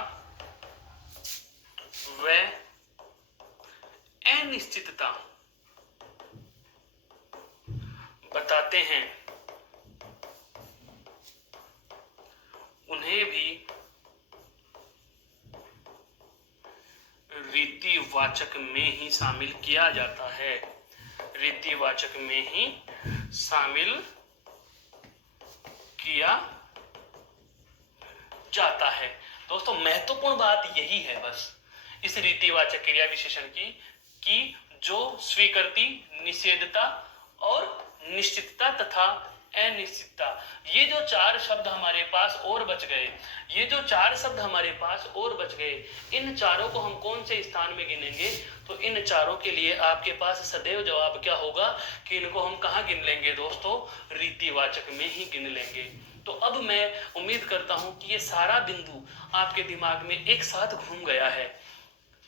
व अनिश्चितता बताते हैं, उन्हें भी रीतिवाचक में ही शामिल किया जाता है, रीतिवाचक में ही शामिल किया जाता है। दोस्तों महत्वपूर्ण बात यही है बस इस रीतिवाचक क्रिया विशेषण की, कि जो स्वीकृति, निषेधता और निश्चितता तथा अनिश्चितता, ये जो चार शब्द हमारे पास और बच गए, इन चारों को हम कौन से स्थान में गिनेंगे, तो इन चारों के लिए आपके पास सदैव जवाब क्या होगा कि इनको हम कहाँ गिन लेंगे दोस्तों, रीतिवाचक में ही गिन लेंगे। तो अब मैं उम्मीद करता हूं कि ये सारा बिंदु आपके दिमाग में एक साथ घूम गया है।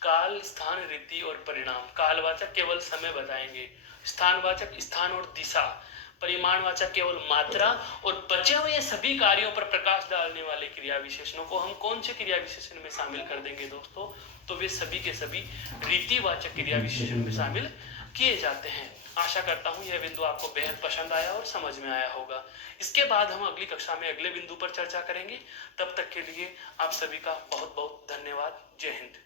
काल, स्थान, रीति और परिणाम। कालवाचक केवल समय बताएंगे, स्थानवाचक स्थान और दिशा, परिमाणवाचक केवल मात्रा, और बचे हुए सभी कार्यों पर प्रकाश डालने वाले क्रिया विशेषणों को हम कौन से क्रिया विशेषण में शामिल कर देंगे दोस्तों, तो वे सभी के सभी रीतिवाचक क्रिया विशेषण में शामिल किए जाते हैं। आशा करता हूं यह बिंदु आपको बेहद पसंद आया और समझ में आया होगा। इसके बाद हम अगली कक्षा में अगले बिंदु पर चर्चा करेंगे। तब तक के लिए आप सभी का बहुत बहुत धन्यवाद। जय हिंद।